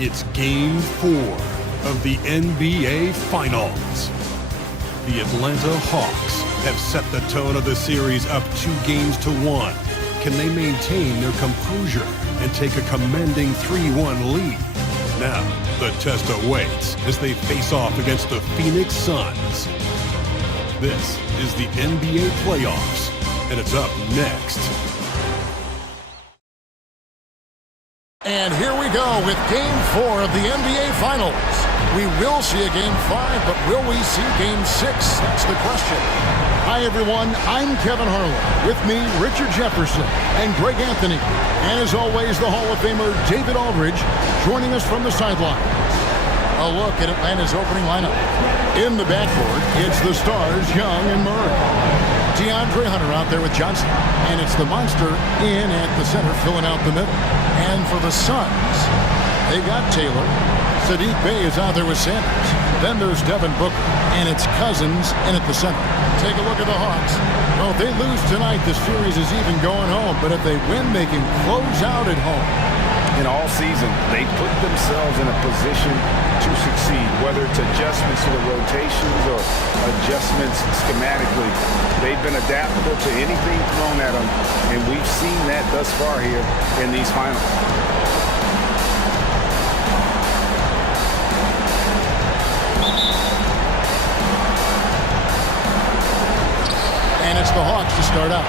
It's Game 4 of the NBA Finals. The Atlanta Hawks have set the tone of the series up 2-1. Can they maintain their composure and take a commanding 3-1 lead? Now, the test awaits as they face off against the Phoenix Suns. This is the NBA playoffs, and it's up next. And here we go with Game 4 of the NBA Finals. We will see a Game 5, but will we see Game 6? That's the question. Hi, everyone. I'm Kevin Harlan. With me, Richard Jefferson and Greg Anthony. And as always, the Hall of Famer David Aldridge joining us from the sideline. A look at Atlanta's opening lineup. In the backcourt, it's the stars, Young and Murray. DeAndre Hunter out there with Johnson. And it's the monster in at the center, filling out the middle. And for the Suns, they got Taylor. Saddiq Bey is out there with Sanders. Then there's Devin Booker. And it's Cousins in at the center. Take a look at the Hawks. Well, if they lose tonight, the series is even going home. But if they win, they can close out at home. In all season, they put themselves in a position to succeed, whether it's adjustments to the rotations or adjustments schematically. They've been adaptable to anything thrown at them, and we've seen that thus far here in these finals. And it's the Hawks to start out.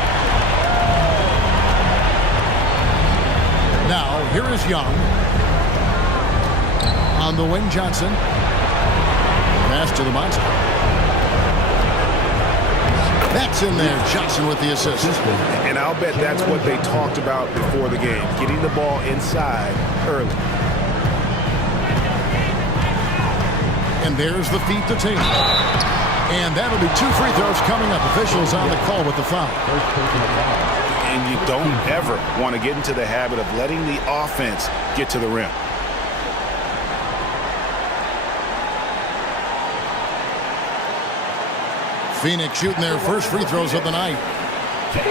Now, here is Young. On the wing, Johnson. Pass to the monster. That's in there. Johnson with the assist. And I'll bet that's what they talked about before the game, getting the ball inside early. And there's the feed to Taylor. And that'll be 2 free throws coming up. Officials on the call with the foul. And you don't ever want to get into the habit of letting the offense get to the rim. Phoenix shooting their first free throws of the night. Take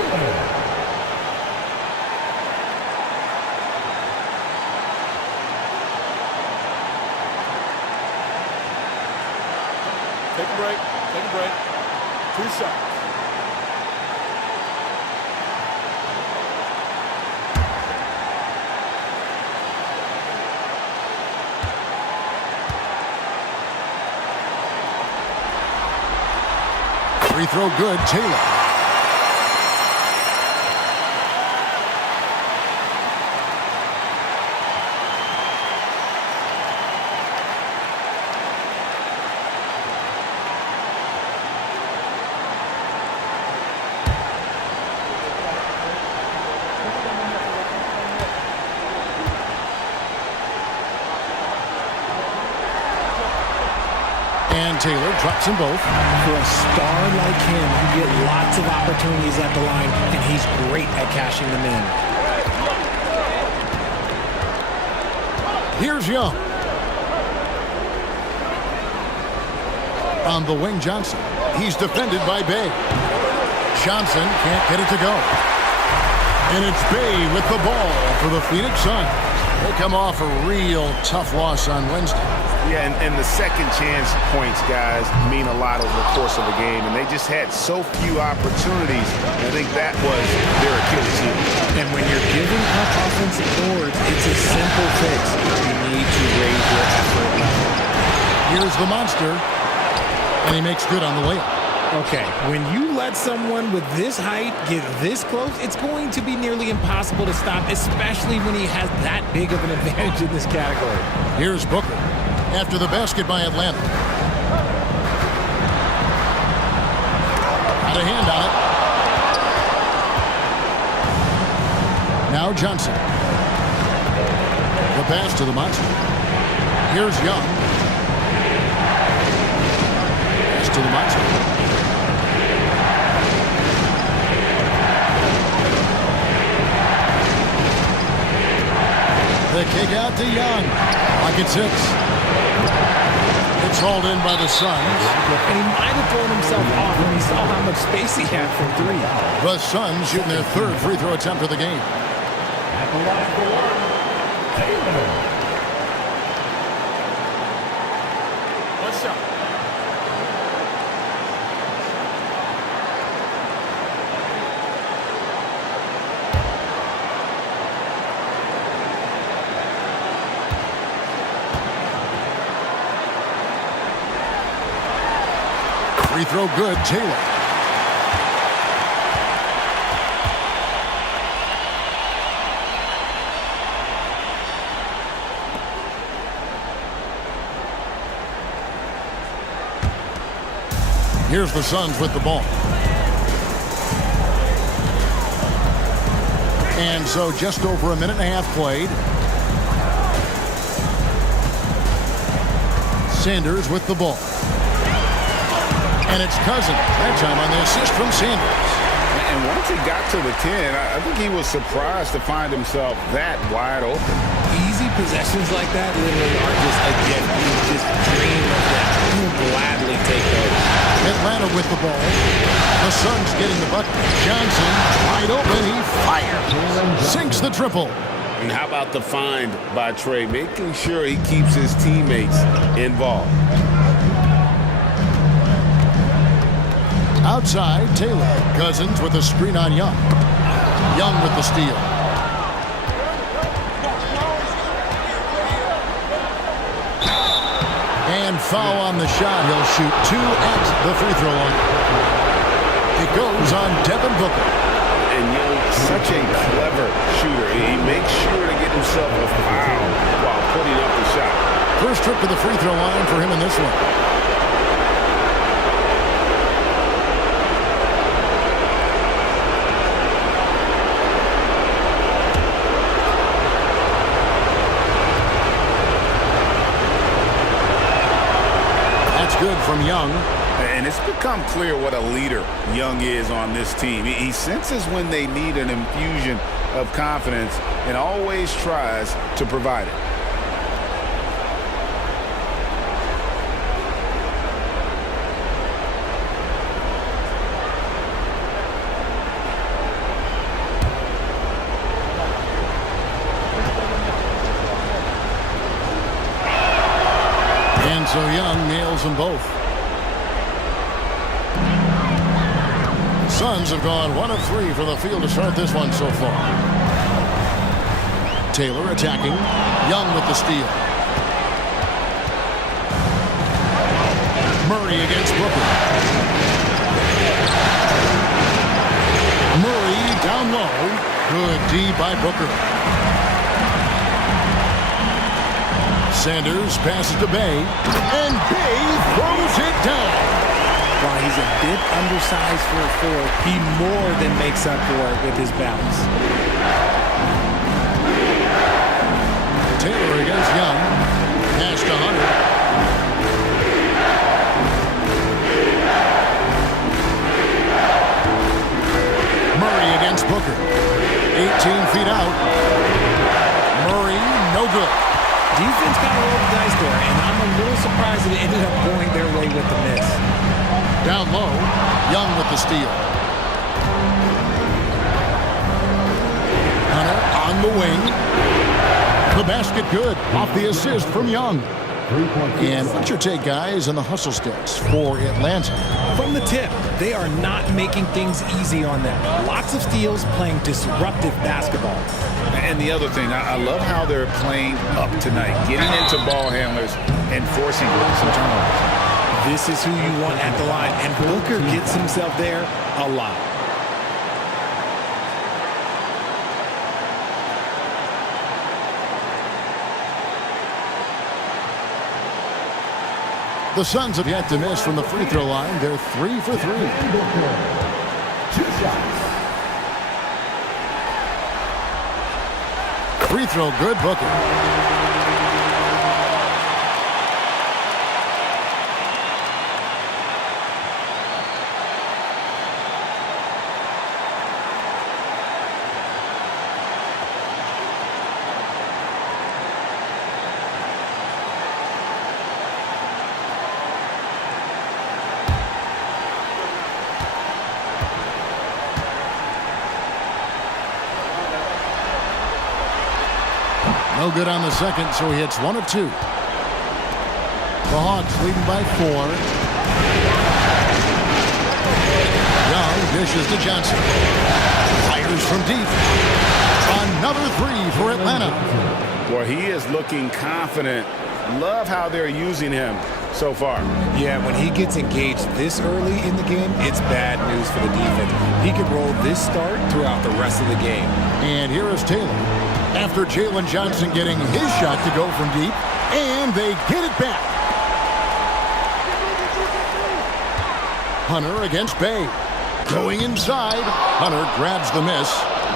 a break. Take a break. 2 seconds. Free throw good, Taylor. And Taylor drops them both. For a star like him, you get lots of opportunities at the line, and he's great at cashing them in. Here's Young. On the wing, Johnson. He's defended by Bey. Johnson can't get it to go. And it's Bey with the ball for the Phoenix Suns. They come off a real tough loss on Wednesday. Yeah, and the second chance points, guys, mean a lot over the course of a game, and they just had so few opportunities. I think that was their Achilles heel. And when you're giving up offensive boards, it's a simple fix. You need to raise your effort level. Here's the monster, and he makes good on the layup. Okay, when you let someone with this height get this close, it's going to be nearly impossible to stop, especially when he has that big of an advantage in this category. Here's Booker. After the basket by Atlanta. Got a hand on it. Now Johnson. The pass to the monster. Here's Young. Pass to the monster. The kick out to Young. Pocket 6. It's hauled in by the Suns. And he might have thrown himself off when he saw how much space he had from 3. The Suns shooting their 3rd free throw attempt of the game. At the line for one, Taylor. shot. Free throw good, Taylor. Here's the Suns with the ball. And so just over a minute and a half played. Sanders with the ball. And it's Cousins. That time on the assist from Sanders. And once he got to the 10, I think he was surprised to find himself that wide open. Easy possessions like that literally are just a gift. You just dream of that. You'll gladly take those. Atlanta with the ball. The Suns getting the bucket. Johnson wide open. He fires. Sinks the triple. And how about the find by Trey, making sure he keeps his teammates involved. Outside, Taylor. Cousins with a screen on Young. Young with the steal. And foul on the shot. He'll shoot 2 at the free throw line. It goes on Devin Booker. And Young, such a clever shooter. He makes sure to get himself a foul while putting up the shot. First trip to the free throw line for him in this one. Good from Young. And it's become clear what a leader Young is on this team. He senses when they need an infusion of confidence and always tries to provide it. So Young nails them both. Suns have gone 1 of 3 from the field to start this one so far. Taylor attacking. Young with the steal. Murray against Booker. Murray down low. Good D by Booker. Sanders passes to Bay, and Bay throws it down. While he's a bit undersized for a 4, he more than makes up for it with his bounce. Taylor against Young. Pass to Hunter. Murray against Booker. 18 feet out. Murray, no good. Defense got a roll of dice there, and I'm a little surprised that it ended up going their way with the miss. Down low, Young with the steal. Hunter on the wing. The basket good off the assist from Young. And what's your take, guys, on the hustle sticks for Atlanta? From the tip, they are not making things easy on them. Lots of steals, playing disruptive basketball. And the other thing, I love how they're playing up tonight, getting into ball handlers and forcing some turnovers. This is who you want at the line, and Booker gets himself there a lot. The Suns have yet to miss from the free throw line. They're 3 for 3. 2 shots. Free throw good, Booker. No good on the second, so he hits 1 of 2. The Hawks leading by 4. Young dishes to Johnson. Fires from deep. Another 3 for Atlanta. Well, he is looking confident. Love how they're using him so far. Yeah, when he gets engaged this early in the game, it's bad news for the defense. He could roll this start throughout the rest of the game. And here is Taylor. After Jalen Johnson getting his shot to go from deep, and they get it back. Hunter against Bay. Going inside. Hunter grabs the miss.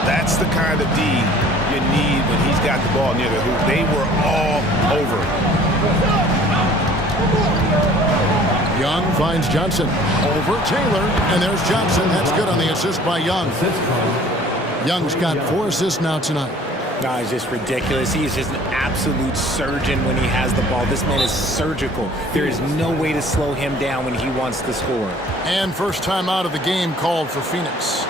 That's the kind of D you need when he's got the ball near the hoop. They were all over it. Young finds Johnson. Over Taylor. And there's Johnson. That's good on the assist by Young. Young's got 4 assists now tonight. No, it's just ridiculous. He is just an absolute surgeon when he has the ball. This man is surgical. There is no way to slow him down when he wants to score. And first time out of the game called for Phoenix.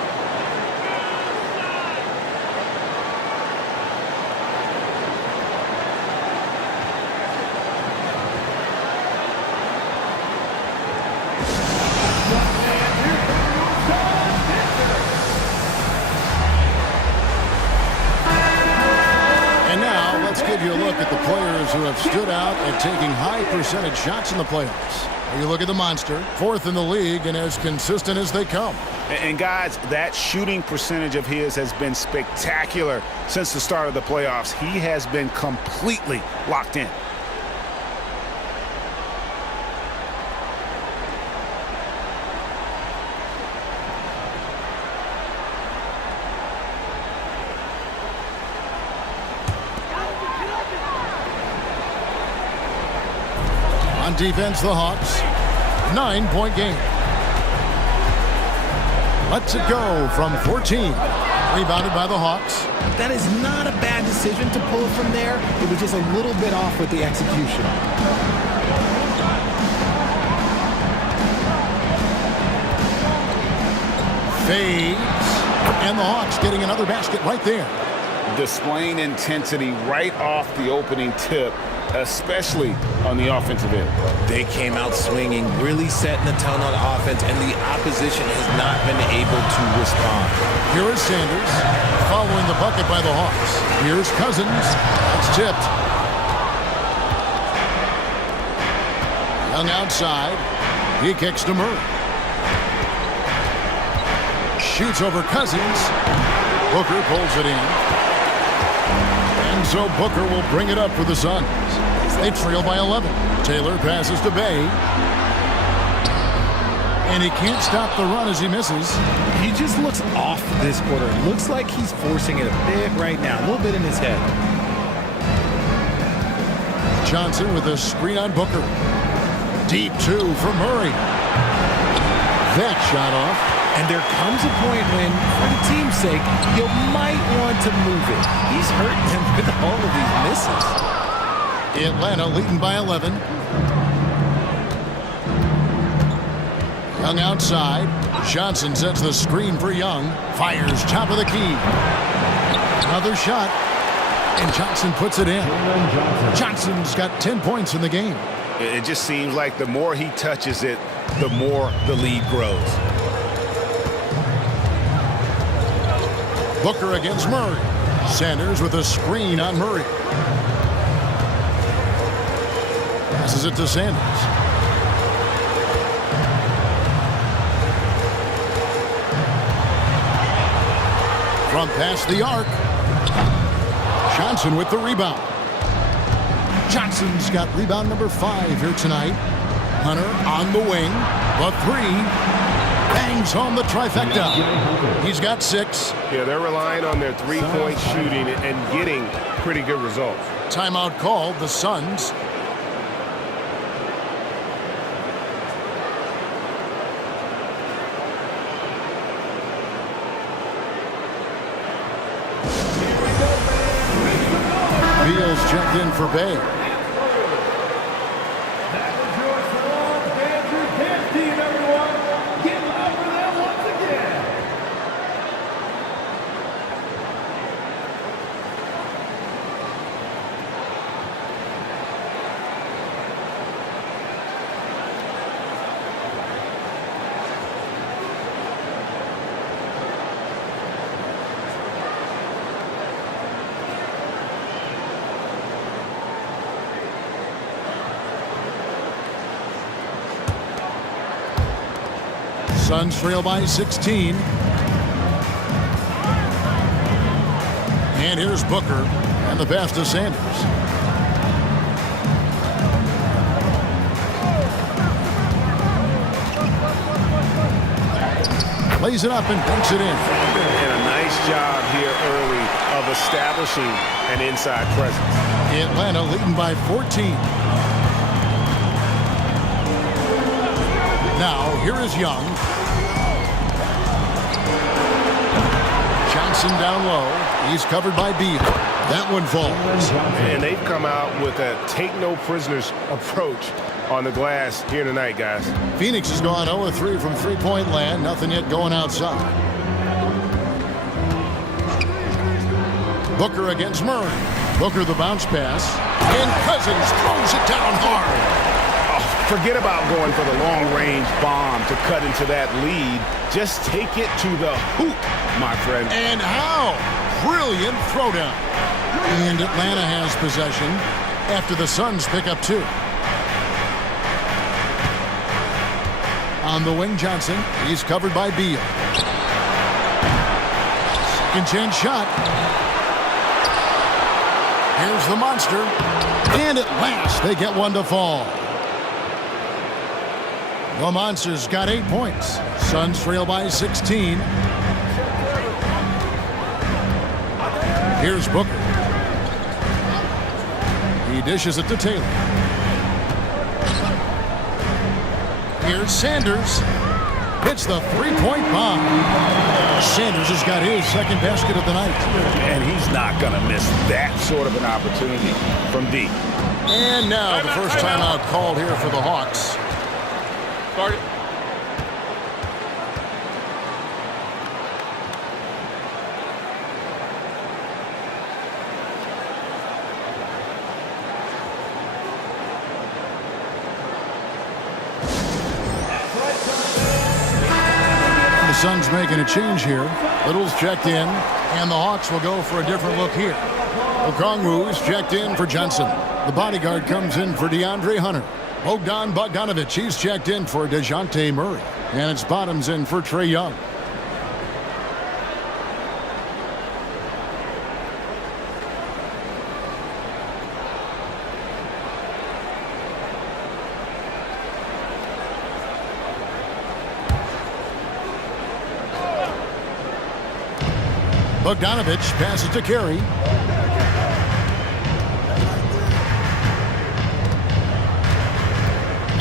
Give you a look at the players who have stood out at taking high percentage shots in the playoffs. You look at the monster, 4th in the league and as consistent as they come. And guys, that shooting percentage of his has been spectacular since the start of the playoffs. He has been completely locked in. On defense, the Hawks, 9-point game. Lets it go from 14. Rebounded by the Hawks. That is not a bad decision to pull it from there. It was just a little bit off with the execution. Fades. And the Hawks getting another basket right there. Displaying intensity right off the opening tip, especially on the offensive end. They came out swinging, really setting the tone on offense, and the opposition has not been able to respond. Here is Sanders following the bucket by the Hawks. Here's Cousins. It's tipped. Young outside. He kicks to Murray. Shoots over Cousins. Booker pulls it in. And so Booker will bring it up for the Suns. They trail by 11. Taylor passes to Bay. And he can't stop the run as he misses. He just looks off this quarter. It looks like he's forcing it a bit right now, a little bit in his head. Johnson with a screen on Booker. Deep 2 for Murray. That shot off. And there comes a point when, for the team's sake, you might want to move it. He's hurting him with all of these misses. Atlanta leading by 11. Young outside. Johnson sets the screen for Young. Fires top of the key. Another shot. And Johnson puts it in. Johnson's got 10 points in the game. It just seems like the more he touches it, the more the lead grows. Booker against Murray. Sanders with a screen on Murray. Passes it to Sanders. From past the arc. Johnson with the rebound. Johnson's got rebound number 5 here tonight. Hunter on the wing. The 3. Bangs home the trifecta. He's got 6. Yeah, they're relying on their three-point shooting and getting pretty good results. Timeout called, the Suns. Beals checked in for Bay. Suns trail by 16. And here's Booker, and the pass to Sanders. Lays it up and dunks it in. And a nice job here early of establishing an inside presence. Atlanta leading by 14. Now, here is Young. Johnson down low. He's covered by Beal. That one falls. And they've come out with a take-no-prisoners approach on the glass here tonight, guys. Phoenix has gone 0-3 from three-point land. Nothing yet going outside. Booker against Murray. Booker the bounce pass. And Cousins throws it down hard. Oh, forget about going for the long-range bomb to cut into that lead. Just take it to the hoop, my friend. And how? Brilliant throwdown. And Atlanta has possession after the Suns pick up 2. On the wing, Johnson. He's covered by Beal. Second chance shot. Here's the monster. And at last, they get one to fall. The Monsters got 8 points. Suns trail by 16. Here's Booker. He dishes it to Taylor. Here's Sanders. Hits the three-point bomb. Sanders has got his second basket of the night. And he's not going to miss that sort of an opportunity from deep. And now the first timeout called here for the Hawks. Start it. The Suns making a change here. Little's checked in, and the Hawks will go for a different look here. Okongwu is checked in for Johnson. The bodyguard comes in for DeAndre Hunter. Bogdan Bogdanovic, he's checked in for DeJounte Murray. And it's Bottoms in for Trae Young. Bogdanovic passes to Carey.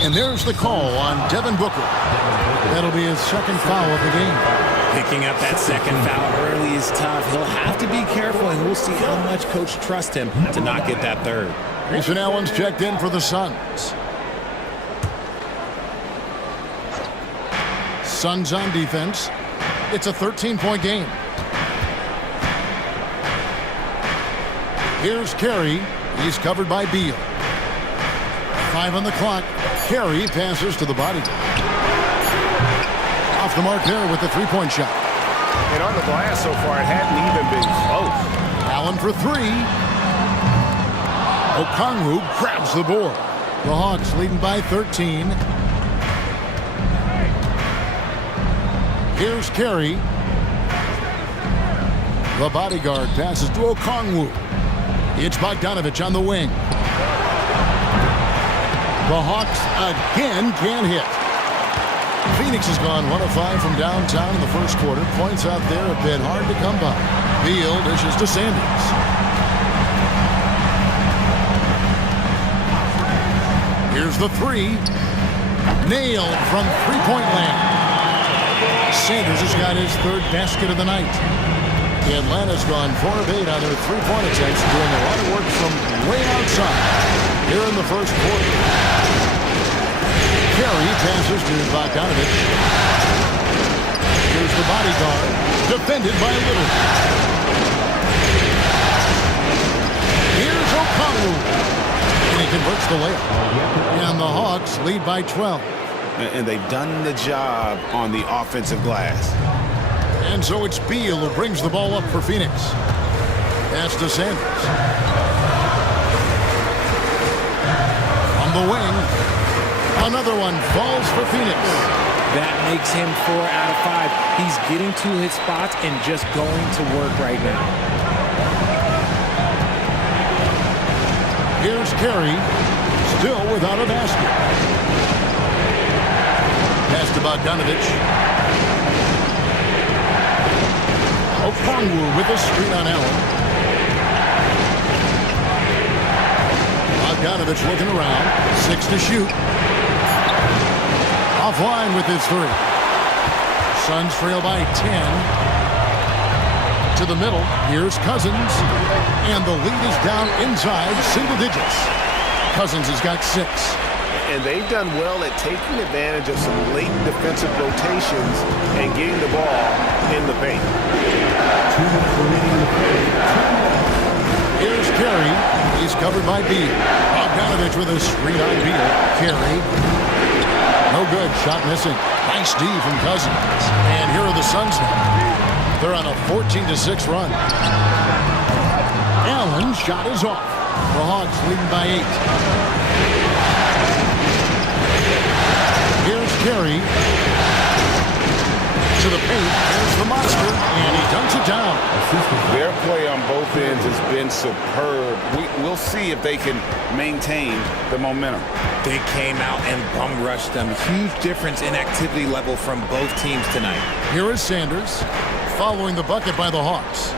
And there's the call on Devin Booker. That'll be his second foul of the game. Picking up that second foul early is tough. He'll have to be careful, and we'll see how much coach trusts him to not get that third. Grayson Allen's checked in for the Suns. Suns on defense. It's a 13-point game. Here's Carey. He's covered by Beal. 5 on the clock. Carey passes to the body. Off the mark there with the three-point shot. And on the glass so far, it hadn't even been close. Allen for 3. Okongwu grabs the board. The Hawks leading by 13. Here's Carey. The bodyguard passes to Okongwu. It's Bogdanovic on the wing. The Hawks again can't hit. Phoenix has gone 1 of 5 from downtown in the first quarter. Points out there have been hard to come by. Beal dishes to Sanders. Here's the 3. Nailed from three-point land. Sanders has got his third basket of the night. Atlanta's gone 4 of 8 on their three-point attempts, doing a lot of work from way outside here in the first quarter. Carey passes to Bogdanovic. Here's the bodyguard, defended by Little. Here's Okongwu, and he converts the layup. And the Hawks lead by 12. And they've done the job on the offensive glass. And so it's Beal who brings the ball up for Phoenix. Pass to Sanders. On the wing. Another one falls for Phoenix. That makes him 4 out of 5. He's getting to his spots and just going to work right now. Here's Carey, still without a basket. Pass to Bogdanovich. Okongwu with a screen on Allen. Bogdanovich looking around. 6 to shoot. Offline with his 3. Suns trail by 10. To the middle. Here's Cousins. And the lead is down inside single digits. Cousins has got 6. And they've done well at taking advantage of some late defensive rotations and getting the ball in the paint. Here's Carey. He's covered by Beal. Bogdanovich with a screen on Beal. Carey. No good. Shot missing. Nice D from Cousins. And here are the Suns now. They're on a 14-6 run. Allen's shot is off. The Hawks leading by 8. Here's Carey. To the paint. Here's the monster. And he dunks it down. Their play on both ends has been superb. We'll see if they can maintain the momentum. They came out and bum rushed them. Huge difference in activity level from both teams tonight. Here is Sanders following the bucket by the Hawks.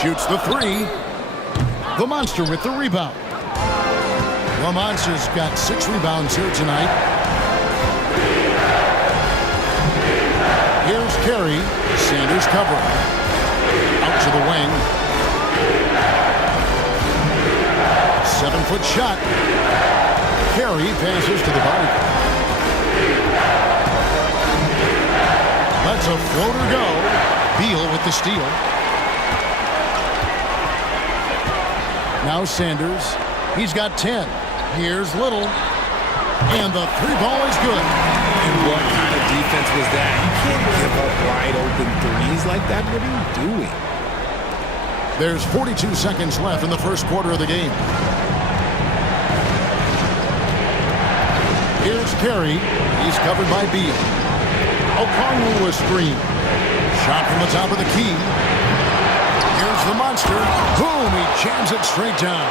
Shoots the 3. The Monster with the rebound. The Monster's got 6 rebounds here tonight. Here's Carey. Sanders covering. Out to the wing. 7-foot shot. Carey passes to the body. Lets a floater go. Beal with the steal. Now Sanders. He's got 10. Here's Little. And the 3 ball is good. And what kind of defense was that? You can't give up wide open threes like that. What are you doing? There's 42 seconds left in the first quarter of the game. Here's Carey. He's covered by Beal. Okongwu a screen. Shot from the top of the key. Here's the Monster. Boom! He jams it straight down.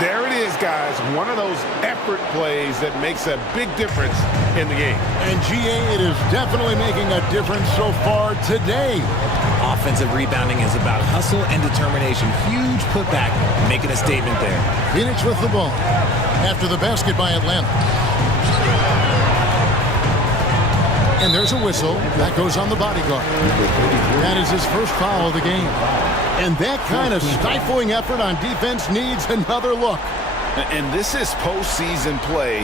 There it is, guys. One of those effort plays that makes a big difference in the game. And GA, it is definitely making a difference so far today. Offensive rebounding is about hustle and determination. Huge putback, making a statement there. Phoenix with the ball after the basket by Atlanta. And there's a whistle. That goes on the bodyguard. That is his first foul of the game. And that kind of stifling effort on defense needs another look. And this is postseason play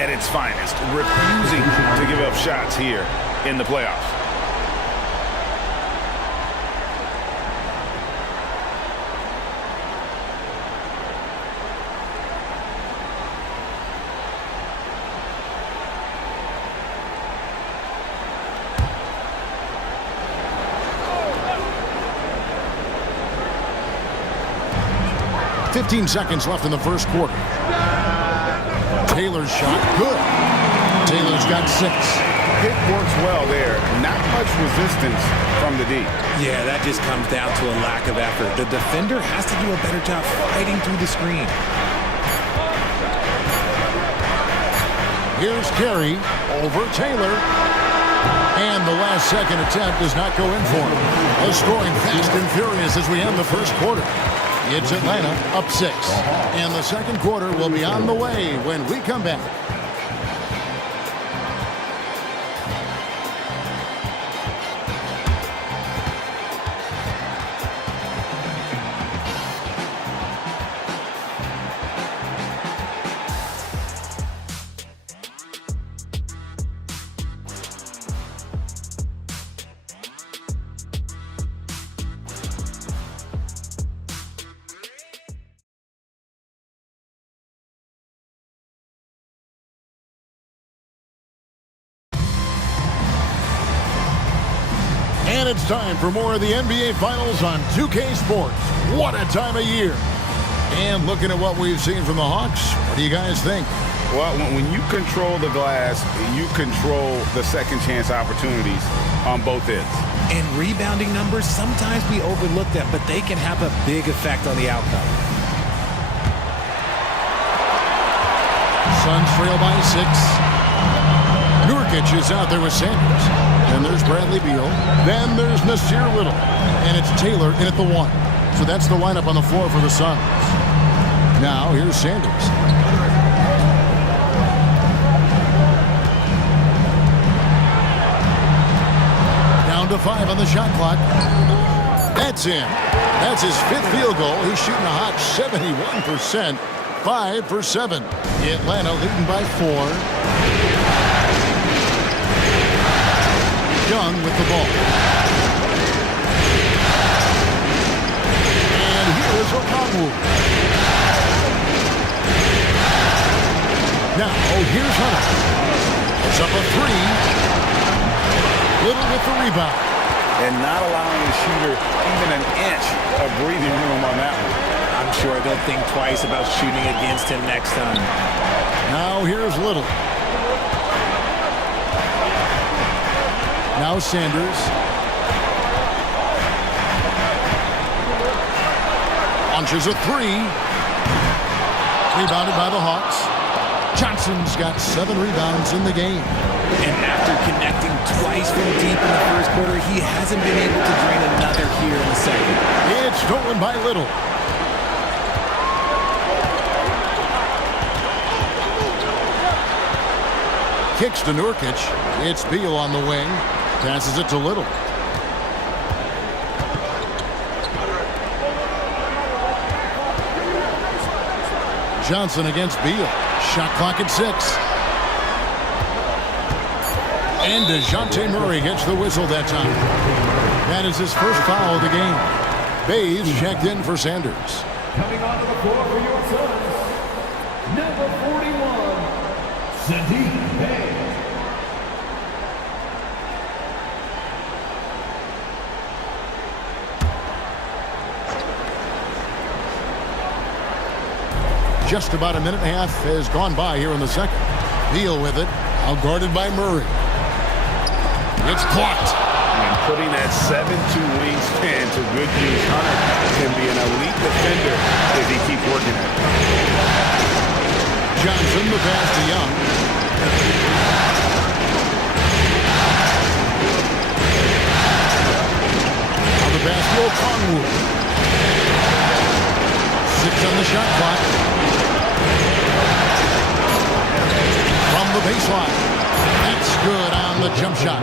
at its finest, refusing to give up shots here in the playoffs. Fifteen seconds left in the first quarter. Taylor's shot, good. Taylor's got 6. Pick works well there. Not much resistance from the D. Yeah, that just comes down to a lack of effort. The defender has to do a better job fighting through the screen. Here's Carey over Taylor. And the last second attempt does not go in for him. A scoring fast and furious as we end the first quarter. It's Atlanta up 6. And the second quarter will be on the way when we come back. And it's time for more of the NBA Finals on 2K Sports. What a time of year. And looking at what we've seen from the Hawks, what do you guys think? Well, when you control the glass, you control the second chance opportunities on both ends. And rebounding numbers, sometimes we overlook them, but they can have a big effect on the outcome. Suns trail by 6. Nurkic is out there with Sanders. Then there's Bradley Beal. Then there's Nasir Little. And it's Taylor in at the 1. So that's the lineup on the floor for the Suns. Now here's Sanders. Down to 5 on the shot clock. That's in. That's his 5th field goal. He's shooting a hot 71%. 5 for 7. Atlanta leading by 4. Young with the ball. And here is Okongwu. Now, here's Hunter. It's up a 3. Little with the rebound. And not allowing the shooter even an inch of breathing room on that one. I'm sure they'll think twice about shooting against him next time. Now here's Little. Now Sanders. Launches a 3. Rebounded by the Hawks. Johnson's got 7 rebounds in the game. And after connecting twice from deep in the first quarter, he hasn't been able to drain another here in the second. It's stolen by Little. Kicks to Nurkic. It's Beal on the wing. Passes it to Little. Johnson against Beal. Shot clock at 6. And DeJounte Murray gets the whistle that time. That is his first foul of the game. Bays checked in for Sanders. Coming onto the floor for your Suns, number 41, Saddiq Bey. Just about a minute and a half has gone by here in the second. Beal with it, out guarded by Murray. It's blocked. And putting that 7'2" wingspan to good use, Hunter can be an elite defender if he keeps working at it. Johnson, the pass to Young. Now the pass to Okongwu. 6 on the shot clock. From the baseline. That's good on the jump shot.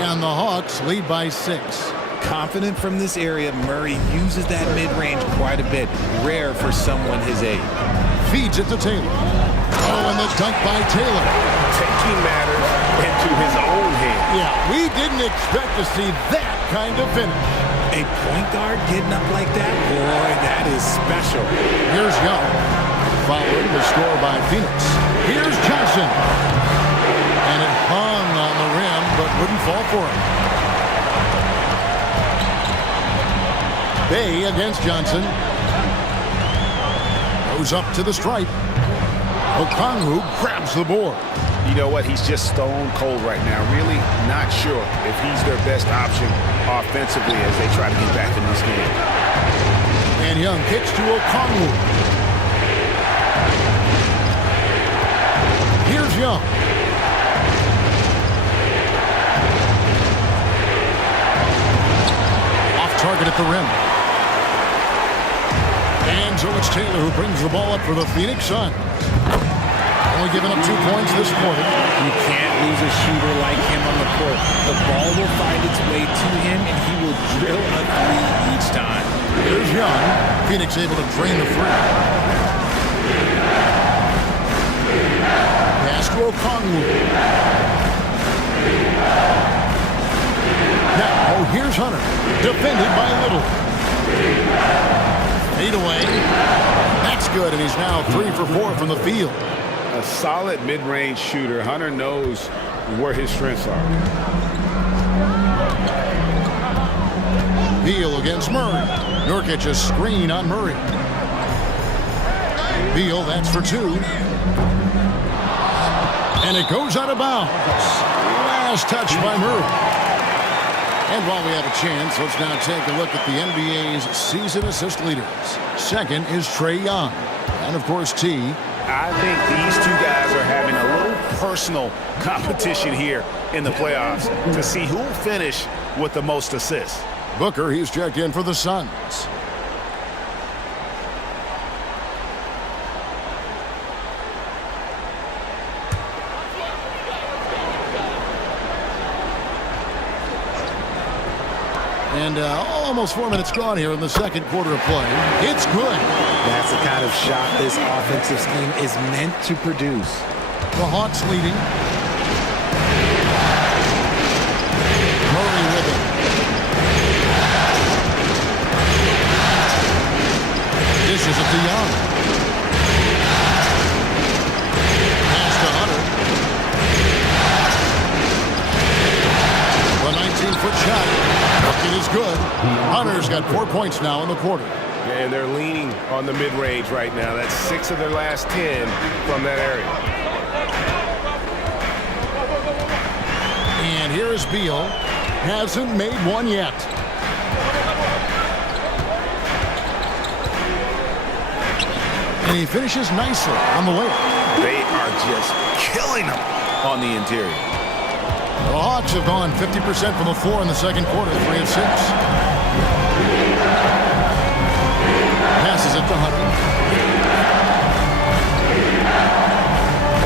And the Hawks lead by 6. Confident from this area, Murray uses that mid-range quite a bit. Rare for someone his age. Feeds it to Taylor. Oh, and the dunk by Taylor. Taking matters into his own hands. Yeah, we didn't expect to see that kind of finish. A point guard getting up like that? Boy, that is special. Here's Young. Following the score by Phoenix. Here's Johnson. And it hung on the rim, but wouldn't fall for him. Bey against Johnson. Goes up to the stripe. Okongwu grabs the board. You know what? He's just stone cold right now. Really not sure if he's their best option offensively as they try to get back in this game. And Young kicks to Okongwu. Here's Young. Off target at the rim. And so it's Taylor who brings the ball up for the Phoenix Suns. Only giving up 2 points this quarter. You can't lose a shooter like him on the court. The ball will find its way to him, and he will drill a 3 each time. Here's Young. Phoenix able to drain the 3. Pass to Okongwu. Now, here's Hunter. Defended by Little. Fade away. That's good, and he's now 3 for 4 from the field. A solid mid-range shooter. Hunter knows where his strengths are. Beal against Murray. Nurkic a screen on Murray. Beal, that's for two. And it goes out of bounds. Last touch by Murray. And while we have a chance, let's now take a look at the NBA's season assist leaders. Second is Trae Young. And, of course, T. I think these two guys are having a little personal competition here in the playoffs to see who will finish with the most assists. Booker, he's checked in for the Suns. And almost 4 minutes gone here in the second quarter of play. It's good. That's the kind of shot this offensive scheme is meant to produce. The Hawks leading. Murray with it. Dishes it to Young. Pass to Hunter. The 19-foot shot. It is good. Hunter's got 4 points now in the quarter. And they're leaning on the mid-range right now. That's 6 of their last 10 from that area. And here is Beal. Hasn't made one yet. And he finishes nicely on the layup. They are just killing them on the interior. The Hawks have gone 50% from the floor in the second quarter, 3 of 6. Passes it to Hunter.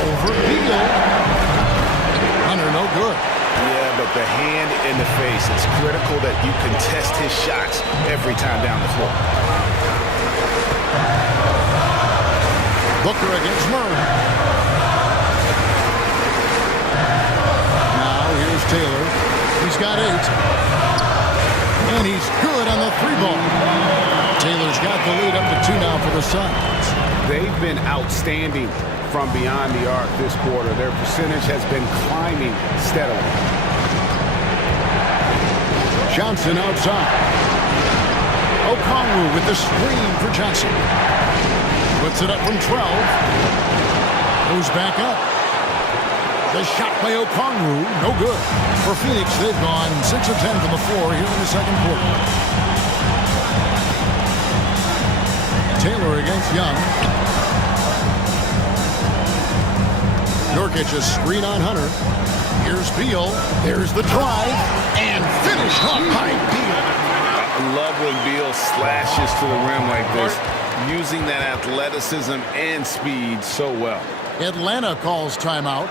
Over Beal. Hunter, no good. Yeah, but the hand in the face, it's critical that you contest his shots every time down the floor. Booker against Murray. Here's Taylor. He's got 8. And he's good on the 3-ball. Taylor's got the lead up to 2 now for the Suns. They've been outstanding from beyond the arc this quarter. Their percentage has been climbing steadily. Johnson outside. Okongwu with the screen for Johnson. Puts it up from 12. Goes back up. The shot by Okongwu, no good. For Phoenix, they've gone 6 of 10 from the floor here in the second quarter. Taylor against Young. Nurkic a screen on Hunter. Here's Beal. There's the drive. And finished off by Beal. I love when Beal slashes to the rim like this, using that athleticism and speed so well. Atlanta calls timeout.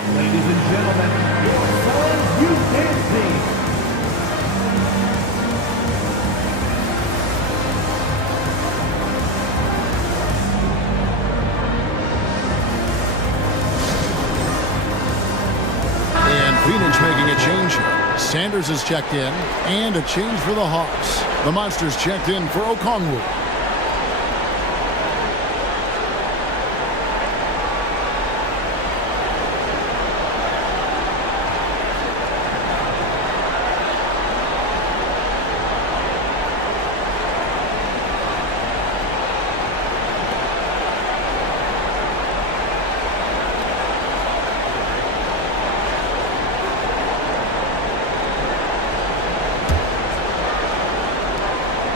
Ladies and gentlemen, your Suns UNC. And Phoenix making a change here. Sanders is checked in, and a change for the Hawks. The Monsters checked in for Okongwu.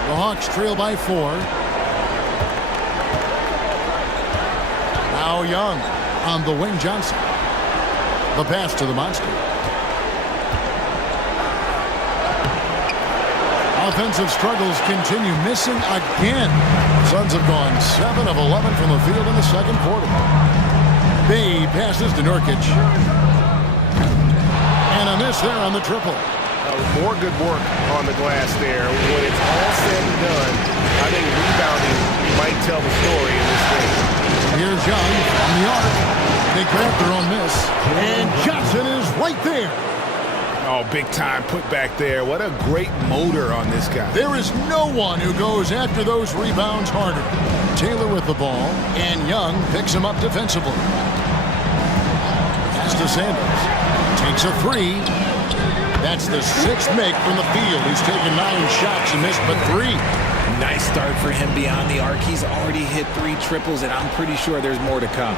The Hawks trail by 4. Now Young on the wing. Johnson. The pass to the Monster. Offensive struggles continue. Missing again. Suns have gone 7 of 11 from the field in the second quarter. Bay passes to Nurkic. And a miss there on the triple. More good work on the glass there. When it's all said and done, I think rebounding might tell the story in this game. Here's Young on the arc. They grab their own miss. And Johnson is right there. Oh, big time put back there. What a great motor on this guy. There is no one who goes after those rebounds harder. Taylor with the ball, and Young picks him up defensively. Pass to Sanders. Takes a 3. That's the 6th make from the field. He's taken 9 shots and missed but 3. Nice start for him beyond the arc. He's already hit 3 triples, and I'm pretty sure there's more to come.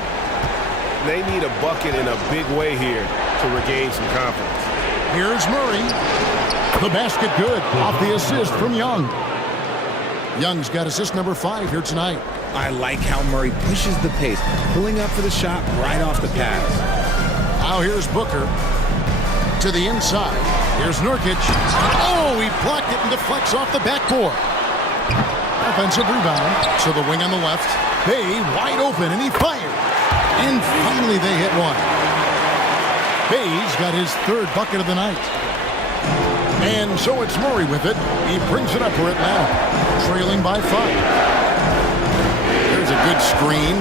They need a bucket in a big way here to regain some confidence. Here's Murray. The basket good off the assist from Young. Young's got assist number 5 here tonight. I like how Murray pushes the pace, pulling up for the shot right off the pass. Now here's Booker. To the inside. Here's Nurkic. Oh, he blocked it and deflects off the backboard. Offensive rebound. So the wing on the left. Bay wide open, and he fired. And finally they hit one. Bay's got his 3rd bucket of the night. And so it's Murray with it. He brings it up for Atlanta, trailing by 5. There's a good screen.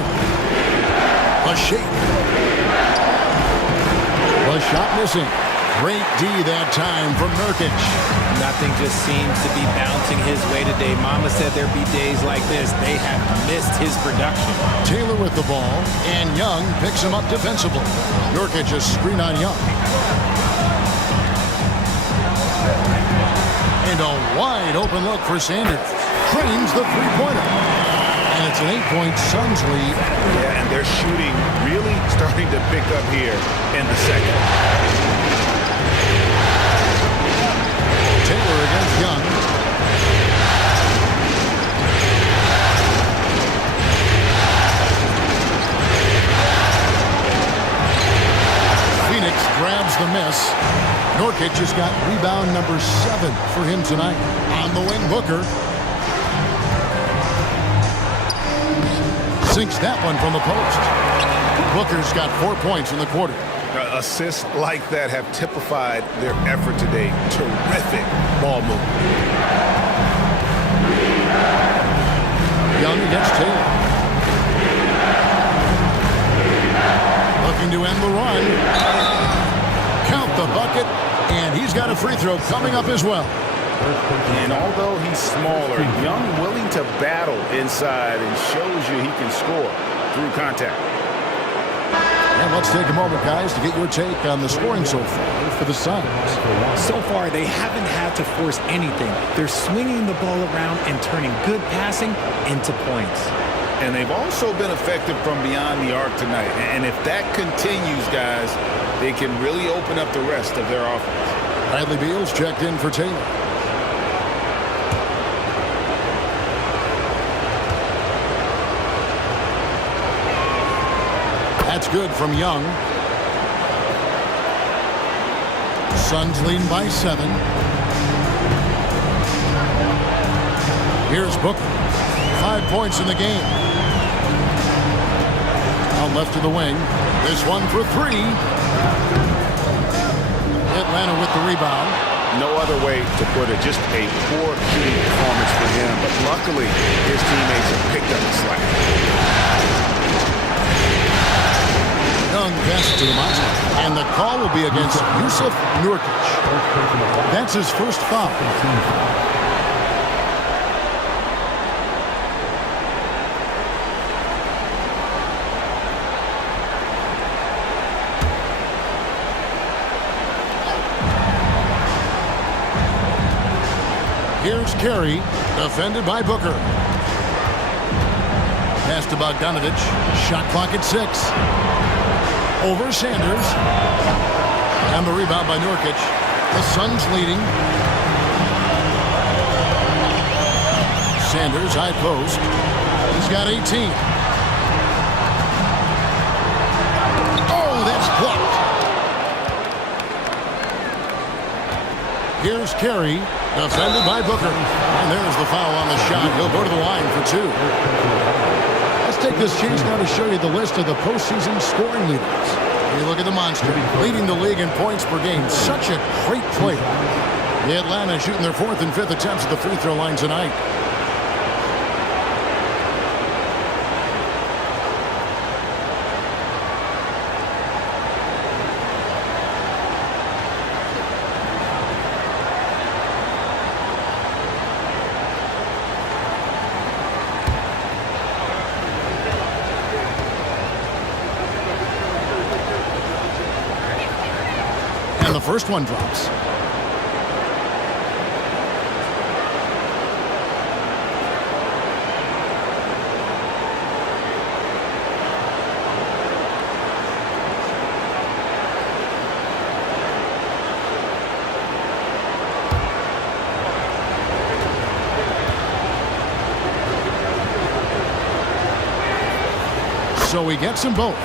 A shake. A shot missing. Great D that time from Nurkic. Nothing just seems to be bouncing his way today. Mama said there'd be days like this. They have missed his production. Taylor with the ball, and Young picks him up defensively. Nurkic a screen on Young. And a wide open look for Sanders. Trains the three-pointer. And it's an 8-point Suns lead. Yeah, and their shooting really starting to pick up here in the second. Taylor against Young. Phoenix grabs the miss. Nurkic has got rebound number 7 for him tonight. On the wing, Booker. Sinks that one from the post. Booker's got 4 points in the quarter. Assists like that have typified their effort today. Terrific ball movement. Young against Taylor. Looking to end the run. Count the bucket, and he's got a free throw coming up as well. And although he's smaller, Young willing to battle inside and shows you he can score through contact. And let's take a moment, guys, to get your take on the scoring so far for the Suns. So far, they haven't had to force anything. They're swinging the ball around and turning good passing into points. And they've also been effective from beyond the arc tonight. And if that continues, guys, they can really open up the rest of their offense. Bradley Beal's checked in for Taylor. That's good from Young. Suns leading by 7. Here's Booker. 5 points in the game. Out left to the wing. This one for 3. Atlanta with the rebound. No other way to put it. Just a poor shooting performance for him. But luckily, his teammates have picked up the slack. Young passes to the monster. And the call will be against Yusuf Nurkic. That's his first foul. Here's Carey, defended by Booker. Pass to Bogdanovic. Shot clock at 6. Over Sanders. And the rebound by Nurkic. The Suns leading. Sanders, high post. He's got 18. Oh, that's blocked. Here's Carey, defended by Booker. And there's the foul on the shot. He'll go to the line for 2. Let's take this chance now to show you the list of the postseason scoring leaders. You look at the monster, leading the league in points per game. Such a great player. The Atlanta shooting their 4th and 5th attempts at the free throw line tonight. And the first one drops. So he gets them both.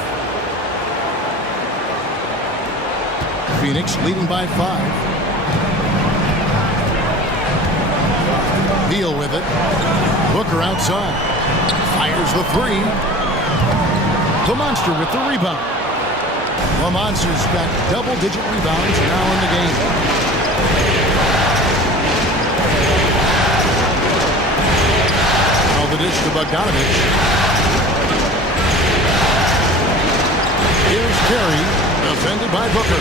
Phoenix leading by 5. Beal with it. Booker outside. Fires the 3. The Monster with the rebound. The Monster's got double-digit rebounds now in the game. Now the dish to Bogdanovich. Here's Carey, defended by Booker.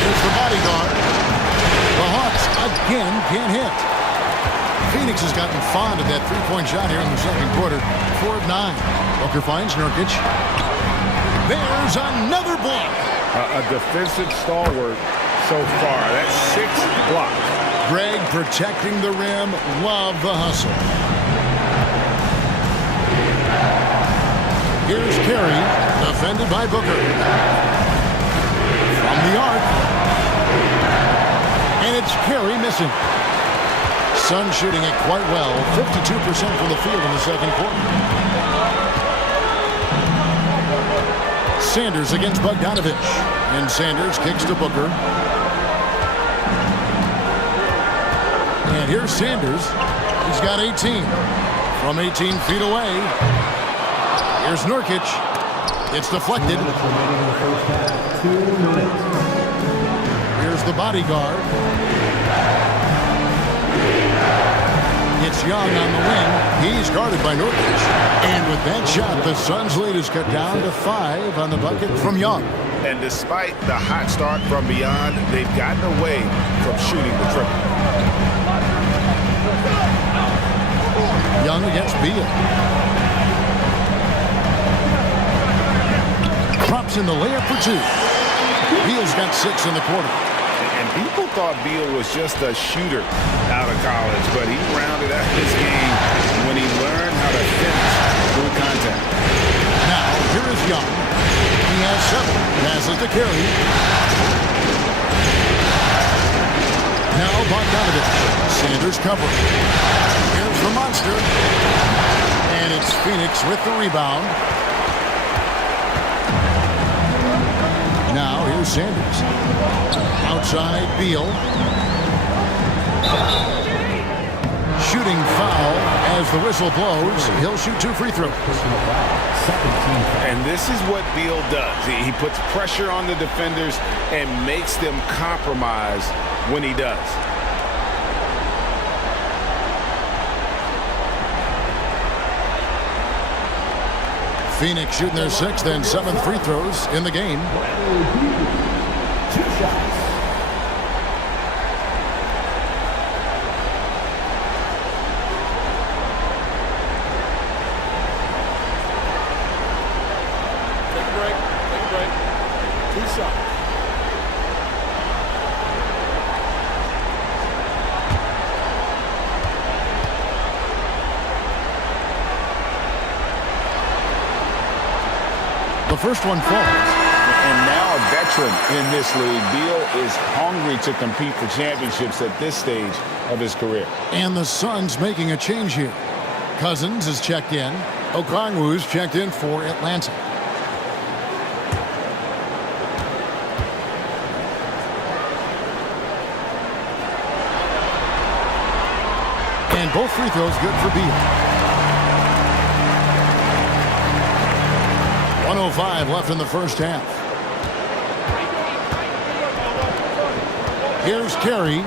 Here's the bodyguard. The Hawks again can't hit. Phoenix has gotten fond of that three-point shot here in the second quarter. 4 of 9. Booker finds Nurkic. There's another block. A defensive stalwart so far. That's 6 blocks. Greg protecting the rim. Love the hustle. Here's Carey, defended by Booker. From the arc. And it's Carey missing. Suns shooting it quite well. 52% from the field in the second quarter. Sanders against Bogdanovich. And Sanders kicks to Booker. And here's Sanders. He's got 18. From 18 feet away. Here's Nurkic. It's deflected. Here's the bodyguard. It's Young on the wing. He's guarded by Nurkic. And with that shot, the Suns' lead is cut down to 5 on the bucket from Young. And despite the hot start from beyond, they've gotten away from shooting the triple. Young against Beal. Drops in the layup for 2. Beal's got 6 in the quarter. And people thought Beal was just a shooter out of college, but he rounded out his game when he learned how to finish through contact. Now, here is Young. He has 7. Passes to Carey. Now Bogdanovich. Sanders covering. Here's the Monster. And it's Phoenix with the rebound. Now here's Sanders. Outside Beal. Shooting foul as the whistle blows. He'll shoot 2 free throws. And this is what Beal does. He puts pressure on the defenders and makes them compromise when he does. Phoenix shooting their 6th and 7th free throws in the game. 2 shots. Take a break. Take a break. 2 shots. The first one falls. And now a veteran in this league, Beal is hungry to compete for championships at this stage of his career. And the Suns making a change here. Cousins is checked in. Okongwu's checked in for Atlanta. And both free throws good for Beal. 1:05 left in the first half. Here's Carey.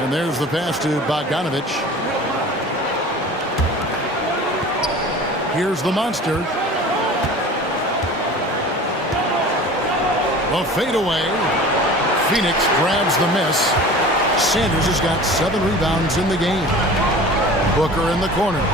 And there's the pass to Bogdanovich. Here's the Monster. The fadeaway. Phoenix grabs the miss. Sanders has got 7 rebounds in the game. Booker in the corner.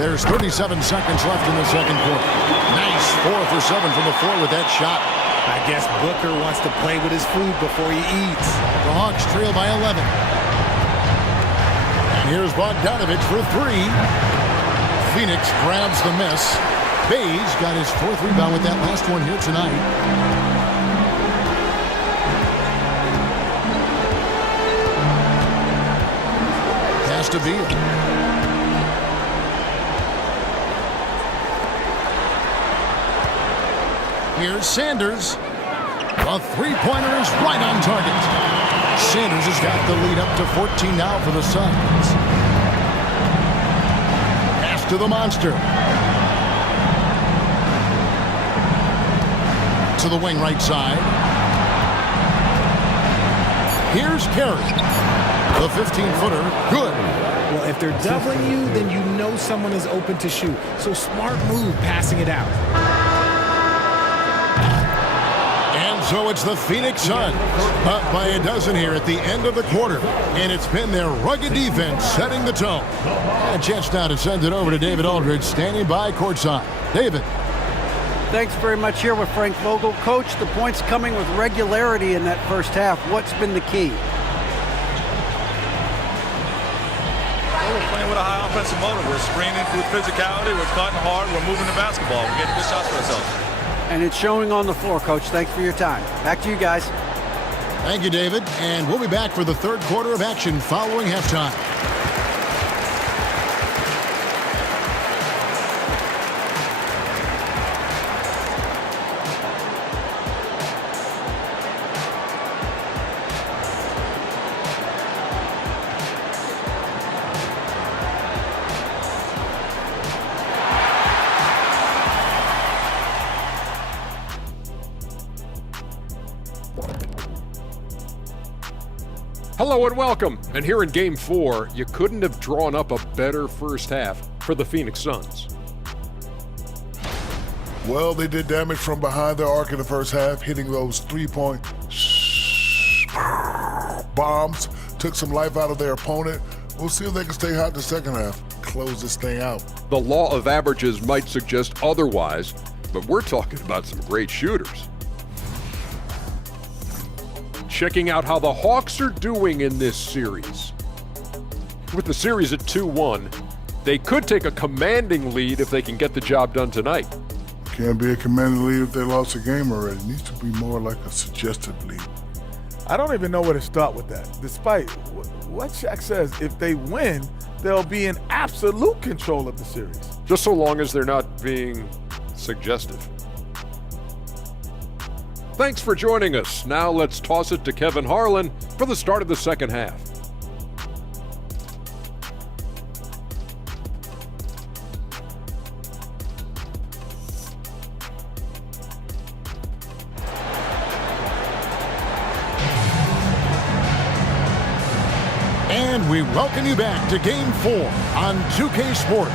There's 37 seconds left in the second quarter. Nice 4 for 7 from the floor with that shot. I guess Booker wants to play with his food before he eats. The Hawks trail by 11. And here's Bogdanovich for 3. Phoenix grabs the miss. Bays got his 4th rebound with that last one here tonight. Estevilla. Here's Sanders. The three-pointer is right on target. Sanders has got the lead up to 14 now for the Suns. Pass to the monster. To the wing right side. Here's Carey. The 15-footer, good. Well, if they're doubling you, then you know someone is open to shoot. So smart move passing it out. And so it's the Phoenix Suns up by a dozen here at the end of the quarter. And it's been their rugged defense setting the tone. And a chance now to send it over to David Aldridge standing by courtside. David. Thanks very much here with Frank Vogel. Coach, the points coming with regularity in that first half. What's been the key? We're playing with a high offensive motor. We're screening with physicality. We're cutting hard. We're moving the basketball. We're getting good shots for ourselves. And it's showing on the floor, Coach. Thanks for your time. Back to you guys. Thank you, David. And we'll be back for the third quarter of action following halftime. Hello and welcome. And here in Game 4, you couldn't have drawn up a better first half for the Phoenix Suns. Well, they did damage from behind the arc in the first half, hitting those three-point bombs, took some life out of their opponent. We'll see if they can stay hot in the second half, close this thing out. The law of averages might suggest otherwise, but we're talking about some great shooters. Checking out how the Hawks are doing in this series. With the series at 2-1, they could take a commanding lead if they can get the job done tonight. Can't be a commanding lead if they lost a game already. It needs to be more like a suggested lead. I don't even know where to start with that. Despite what Shaq says, if they win, they'll be in absolute control of the series. Just so long as they're not being suggestive. Thanks for joining us. Now let's toss it to Kevin Harlan for the start of the second half. And we welcome you back to Game 4 on 2K Sports.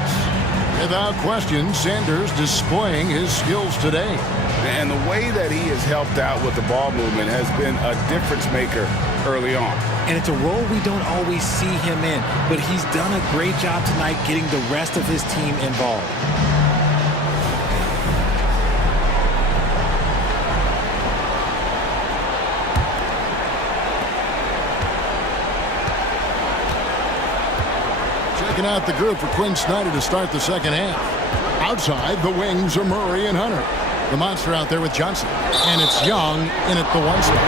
Without question, Sanders displaying his skills today. And the way that he has helped out with the ball movement has been a difference maker early on. And it's a role we don't always see him in, but he's done a great job tonight getting the rest of his team involved. Checking out the group for Quinn Snyder to start the second half. Outside, the wings are Murray and Hunter. The monster out there with Johnson. And it's Young in at the one spot.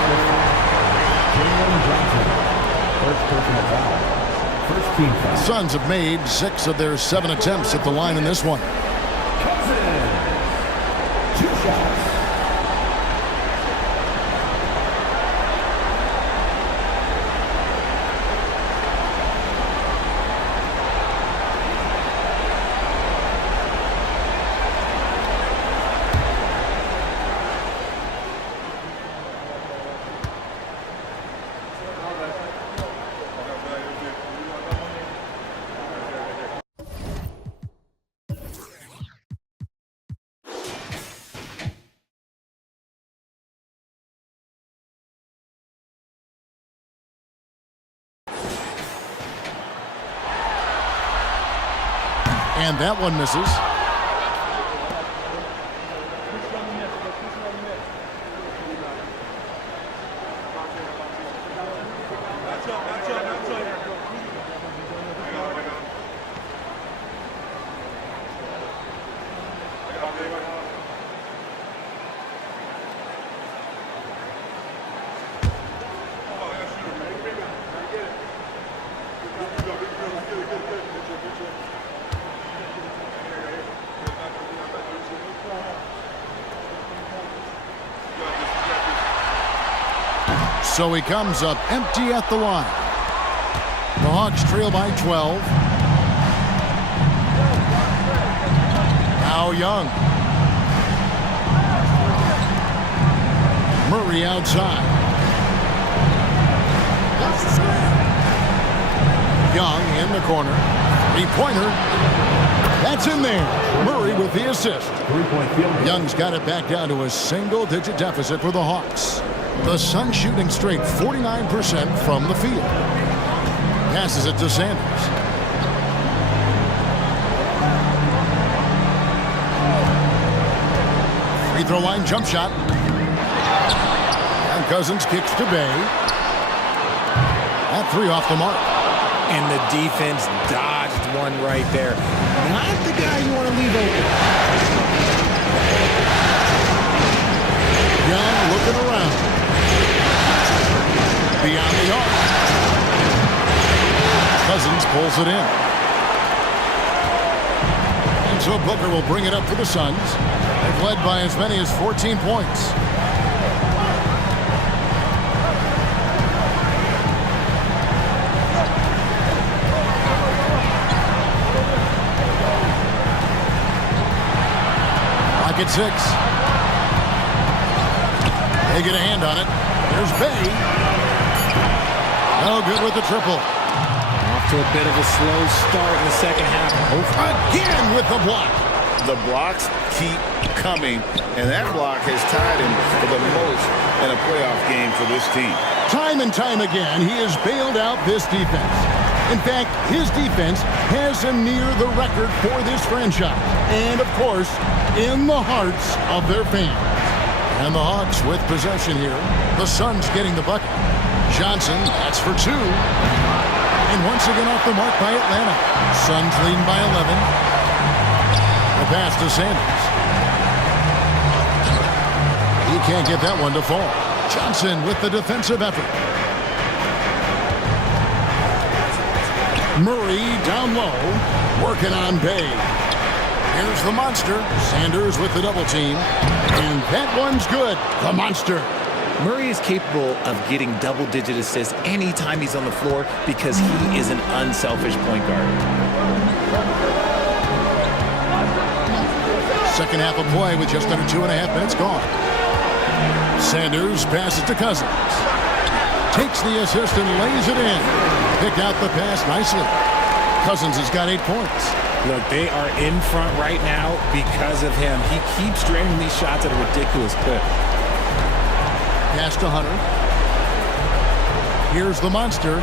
First team foul. Suns have made 6 of their 7 attempts at the line in this one. Cousins. 2 shots. And that one misses. So he comes up empty at the line. The Hawks trail by 12. Now Young. Murray outside. Young in the corner. Three-pointer. That's in there. Murray with the assist. Young's got it back down to a single-digit deficit for the Hawks. The Suns shooting straight 49% from the field. Passes it to Sanders. Free throw line jump shot. And Cousins kicks to Bay. That three off the mark. And the defense dodged one right there. Not the guy you want to leave open. Young looking around. Beyond the arc. Cousins pulls it in. And so Booker will bring it up for the Suns. They've led by as many as 14 points. At 6. They get a hand on it. Here's Bay. No good with the triple. Off to a bit of a slow start in the second half. Again with the block. The blocks keep coming, and that block has tied him for the most in a playoff game for this team. Time and time again, he has bailed out this defense. In fact, his defense has him near the record for this franchise. And, of course, in the hearts of their fans. And the Hawks with possession here. The Suns getting the bucket. Johnson, that's for 2. And once again off the mark by Atlanta. Suns leading by 11. The pass to Sanders. He can't get that one to fall. Johnson with the defensive effort. Murray down low, working on Bay. Here's the monster. Sanders with the double team. And that one's good. The monster. Murray is capable of getting double-digit assists anytime he's on the floor because he is an unselfish point guard. Second half of play with just under 2.5 minutes gone. Sanders passes to Cousins. Takes the assist and lays it in. Picked out the pass nicely. Cousins has got 8 points. Look, they are in front right now because of him. He keeps draining these shots at a ridiculous clip. Pass to Hunter. Here's the monster.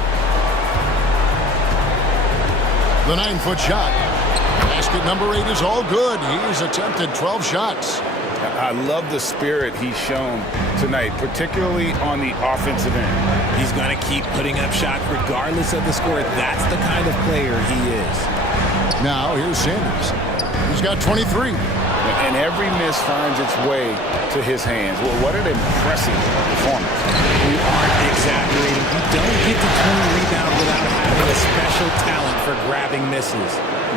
The 9-foot shot. Basket number 8 is all good. He's attempted 12 shots. I love the spirit he's shown tonight, particularly on the offensive end. He's going to keep putting up shots regardless of the score. That's the kind of player he is. Now, here's Sanders. He's got 23. And every miss finds its way to his hands. Well, what an impressive performance. We aren't exaggerating. You don't get to 20 rebounds without having a special talent for grabbing misses.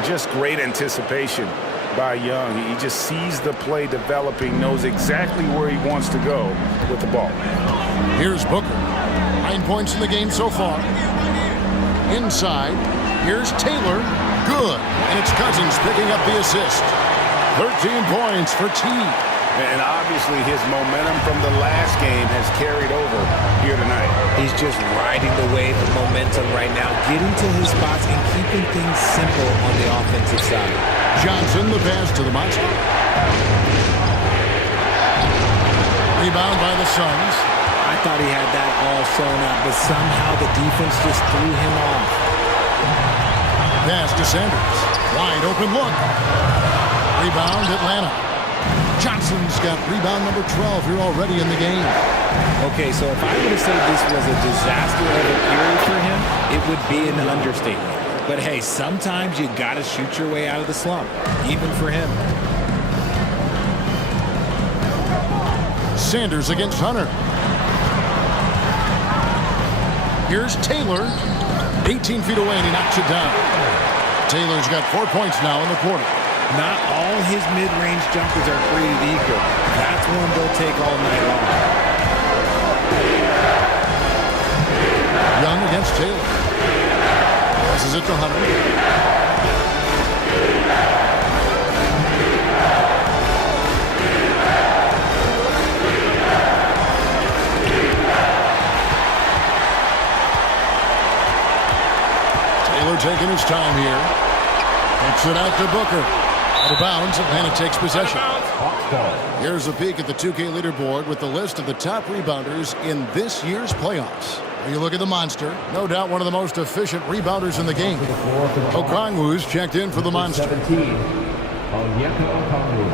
Just great anticipation by Young. He just sees the play developing, knows exactly where he wants to go with the ball. Here's Booker. 9 points in the game so far. Inside. Here's Taylor. Good. And it's Cousins picking up the assist. 13 points for T. And obviously his momentum from the last game has carried over here tonight. He's just riding the wave of momentum right now, getting to his spots and keeping things simple on the offensive side. Johnson, the pass to the monster. Rebound by the Suns. I thought he had that all sewn up, but somehow the defense just threw him off. Pass to Sanders. Wide open look. Rebound, Atlanta. Johnson's got rebound number 12 here already in the game. Okay, so if I were to say this was a disaster of a period for him, it would be an understatement. But hey, sometimes you got to shoot your way out of the slump, even for him. Sanders against Hunter. Here's Taylor. 18 feet away, and he knocks it down. Taylor's got 4 points now in the quarter. Not all his mid-range jumpers are created equal. That's one they'll take all night long. Passes it to Hunter. Taylor taking his time here. Kicks it out to Booker. Out of bounds, Atlanta takes possession. Here's a peek at the 2K leaderboard with the list of the top rebounders in this year's playoffs. You look at the monster, no doubt one of the most efficient rebounders in the game. Okongwu's checked in for the monster. 17, Onyeka Okongwu.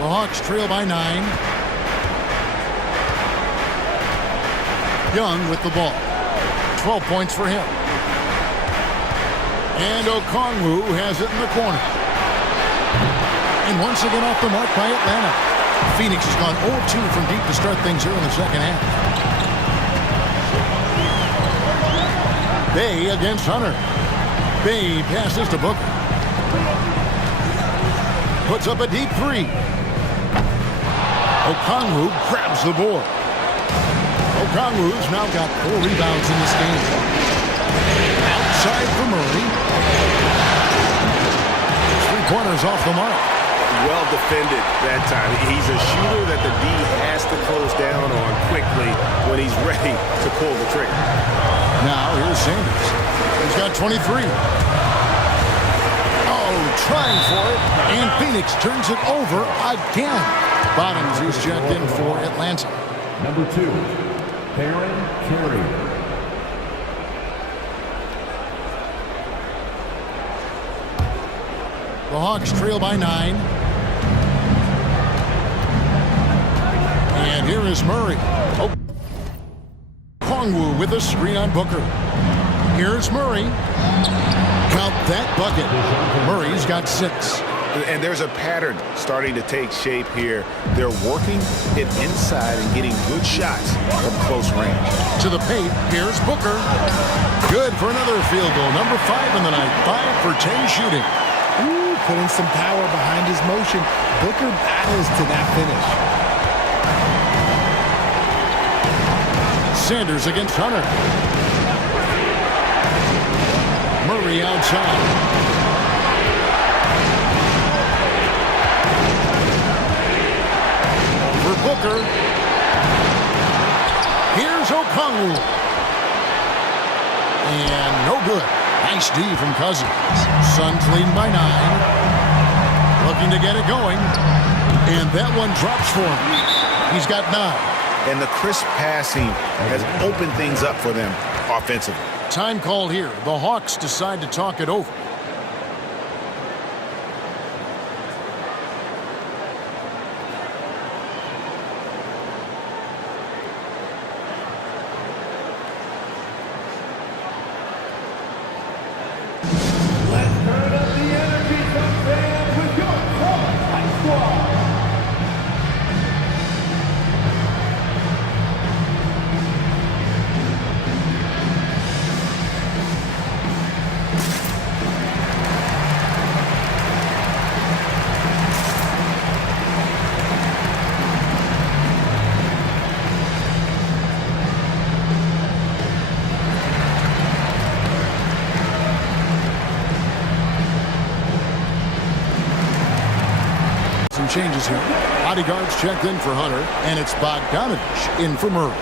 The Hawks trail by 9. Young with the ball. 12 points for him. And Okongwu has it in the corner. And once again off the mark by Atlanta. Phoenix has gone 0-2 from deep to start things here in the second half. Bay against Hunter. Bay passes to Booker. Puts up a deep three. Okongwu grabs the board. Okongwu's now got 4 rebounds in this game. Outside for Murray. 3-pointers off the mark. Well defended that time. He's a shooter that the D has to close down on quickly when he's ready to pull the trigger. Now here's Sanders. He's got 23. Oh, trying for it. And Phoenix turns it over again. Bottoms is checked in for Atlanta. Number 2, Aaron Carey. The Hawks trail by 9. And here is Murray. Okongwu with a screen on Booker. Here's Murray. Count that bucket. Murray's got 6. And there's a pattern starting to take shape here. They're working it inside and getting good shots from close range. To the paint, here's Booker. Good for another field goal. Number 5 in the night. 5 for 10 shooting. Ooh, putting some power behind his motion. Booker battles to that finish. Sanders against Hunter. Murray outside. For Booker. Here's Okongwu. And no good. Nice D from Cousins. Suns leading by 9. Looking to get it going. And that one drops for him. He's got 9. And the crisp passing has opened things up for them offensively. Time called here. The Hawks decide to talk it over. Changes here. Bodyguards checked in for Hunter, and it's Bogdanovich in for Murray.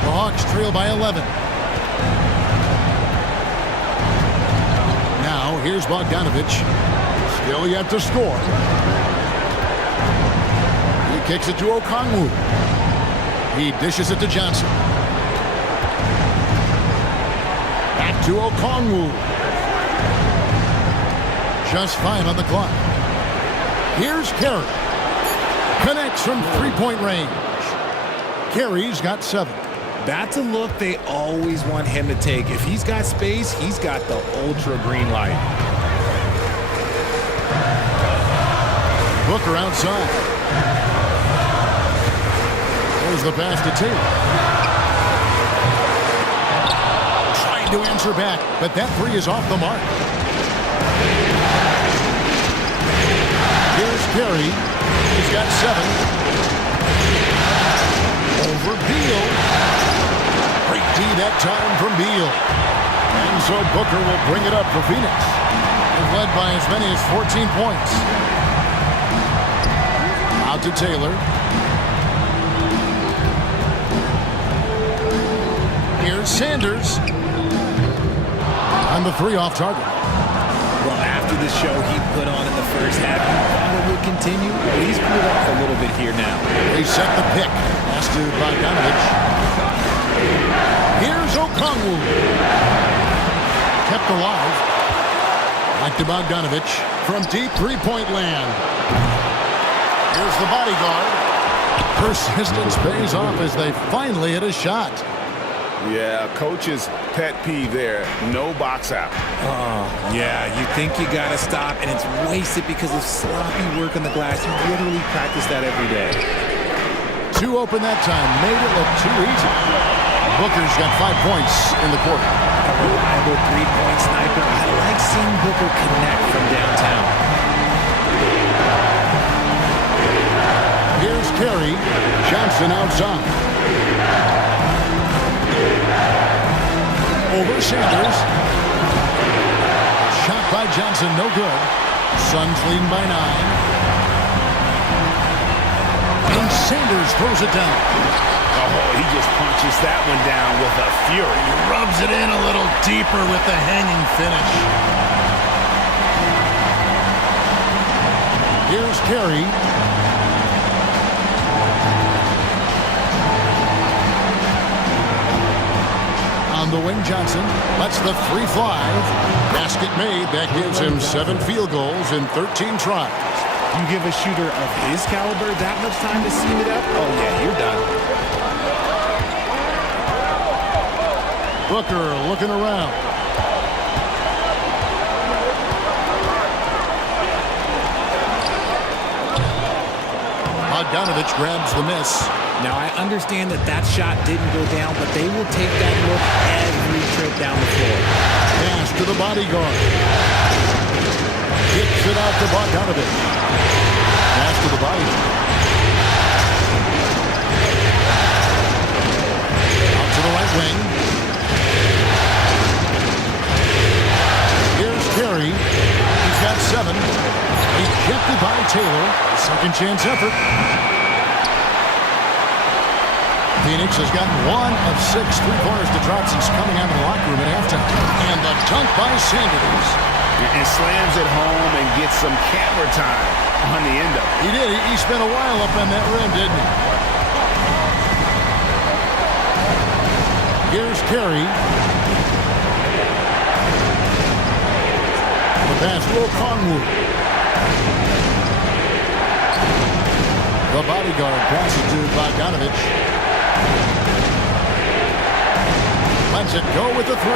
The Hawks trail by 11. Here's Bogdanovich. Still yet to score. He kicks it to Okongwu. He dishes it to Johnson. Back to Okongwu. Just 5 on the clock. Here's Carey. Connects from 3-point range. Carey's got 7. That's a look they always want him to take. If he's got space, he's got the ultra green light. Booker outside. There's the pass to Taylor. Trying to answer back, but that three is off the mark. Here's Curry. He's got 7. Over Beal. Great D that time from Beal. And so Booker will bring it up for Phoenix. They've led by as many as 14 points. Out to Taylor. Here's Sanders. And the 3 off target. Well, after the show he put on in the first half, he thought it would continue, but he's cooled off a little bit here now. They set the pick. Pass to Bogdanovich. Here's Okongwu. Kept alive. Back to Bogdanovich from deep three-point land. Here's the bodyguard. Persistence pays off as they finally hit a shot. Yeah, coach's pet peeve there. No box out. Oh, yeah, you think you got to stop, and it's wasted because of sloppy work on the glass. You literally practice that every day. 2 open that time. Made it look too easy. Booker's got 5 points in the quarter. A reliable three-point sniper. I like seeing Booker connect from downtown. Here's Curry. Johnson outside. Over Sanders. Shot by Johnson, no good. Suns leading by 9. And Sanders throws it down. Oh, he just punches that one down with a fury. He rubs it in a little deeper with the hanging finish. Here's Curry. On the wing, Johnson lets the 3 fly. Basket made. That gives him 7 field goals in 13 tries. You give a shooter of his caliber that much time to seam it up? Oh, yeah, you're done. Booker looking around. Bogdanovich grabs the miss. Now, I understand that shot didn't go down, but they will take that look every trip down the floor. Pass to the bodyguard. Kicks it out to Bogdanovich. Pass to the bodyguard. Out to the right wing. Here's Curry. He's got 7. Ejected by Taylor. Second chance effort. Phoenix has gotten 1 of 6 3-pointers to drop since coming out of the locker room at halftime. And the dunk by Sanders. And slams it home and gets some camera time on the end of it. He did. He spent a while up on that rim, didn't he? Here's Curry. The pass to Okongwu. The bodyguard passes to Bogdanovich. Lets it go with the 3.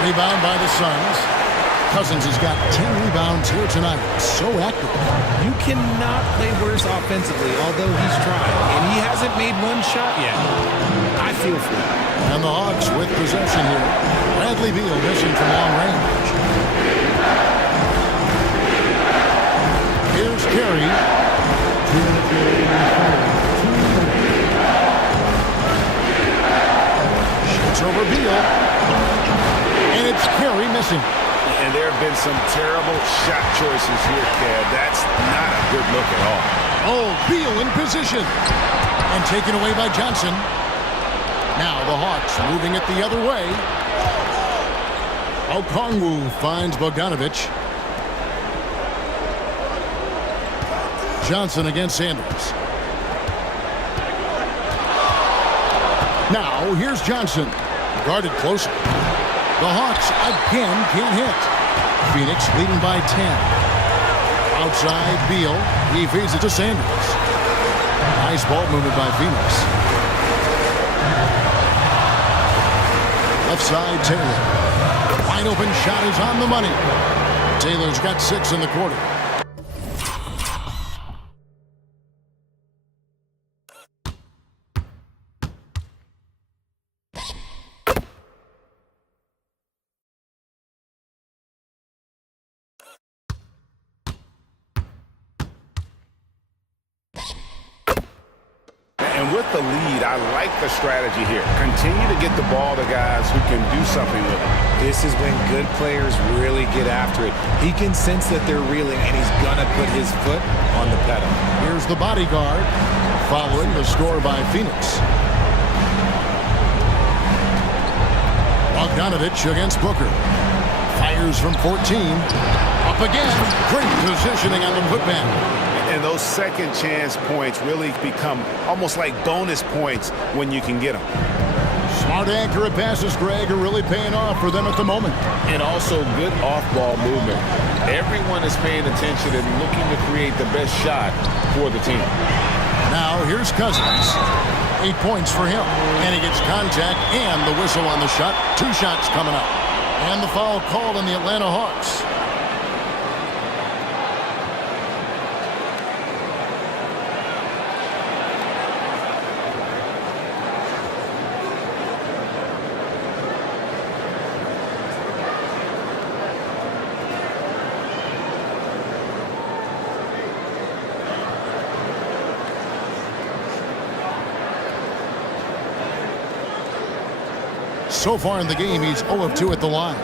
Rebound by the Suns. Cousins has got 10 rebounds here tonight. So active. You cannot play worse offensively, although he's trying. And he hasn't made one shot yet. I feel for him. And the Hawks with possession here. Bradley Beal missing from long range. Here's Curry. Shoots over Beal. And it's Curry missing. And there have been some terrible shot choices here, Kev. That's not a good look at all. Oh, Beal in position. And taken away by Johnson. Now the Hawks moving it the other way. Okongwu finds Bogdanovich. Johnson against Sanders. Now here's Johnson. Guarded closer. The Hawks again can't hit. Phoenix leading by 10. Outside Beal. He feeds it to Sanders. Nice ball movement by Phoenix. Left side, Taylor. Wide open shot is on the money. Taylor's got 6 in the quarter. And with the lead, I like the strategy here. Continue to get the ball to guys who can do something with it. This is when good players really get after it. He can sense that they're reeling, and he's going to put his foot on the pedal. Here's the bodyguard, following the score by Phoenix. Bogdanovich against Booker. Fires from 14. Up again. Great positioning on the putback. And those second chance points really become almost like bonus points when you can get them. Smart, accurate passes, Greg, are really paying off for them at the moment. And also good off-ball movement. Everyone is paying attention and looking to create the best shot for the team. Now here's Cousins. 8 points for him. And he gets contact and the whistle on the shot. 2 shots coming up. And the foul called on the Atlanta Hawks. So far in the game, he's 0 of 2 at the line.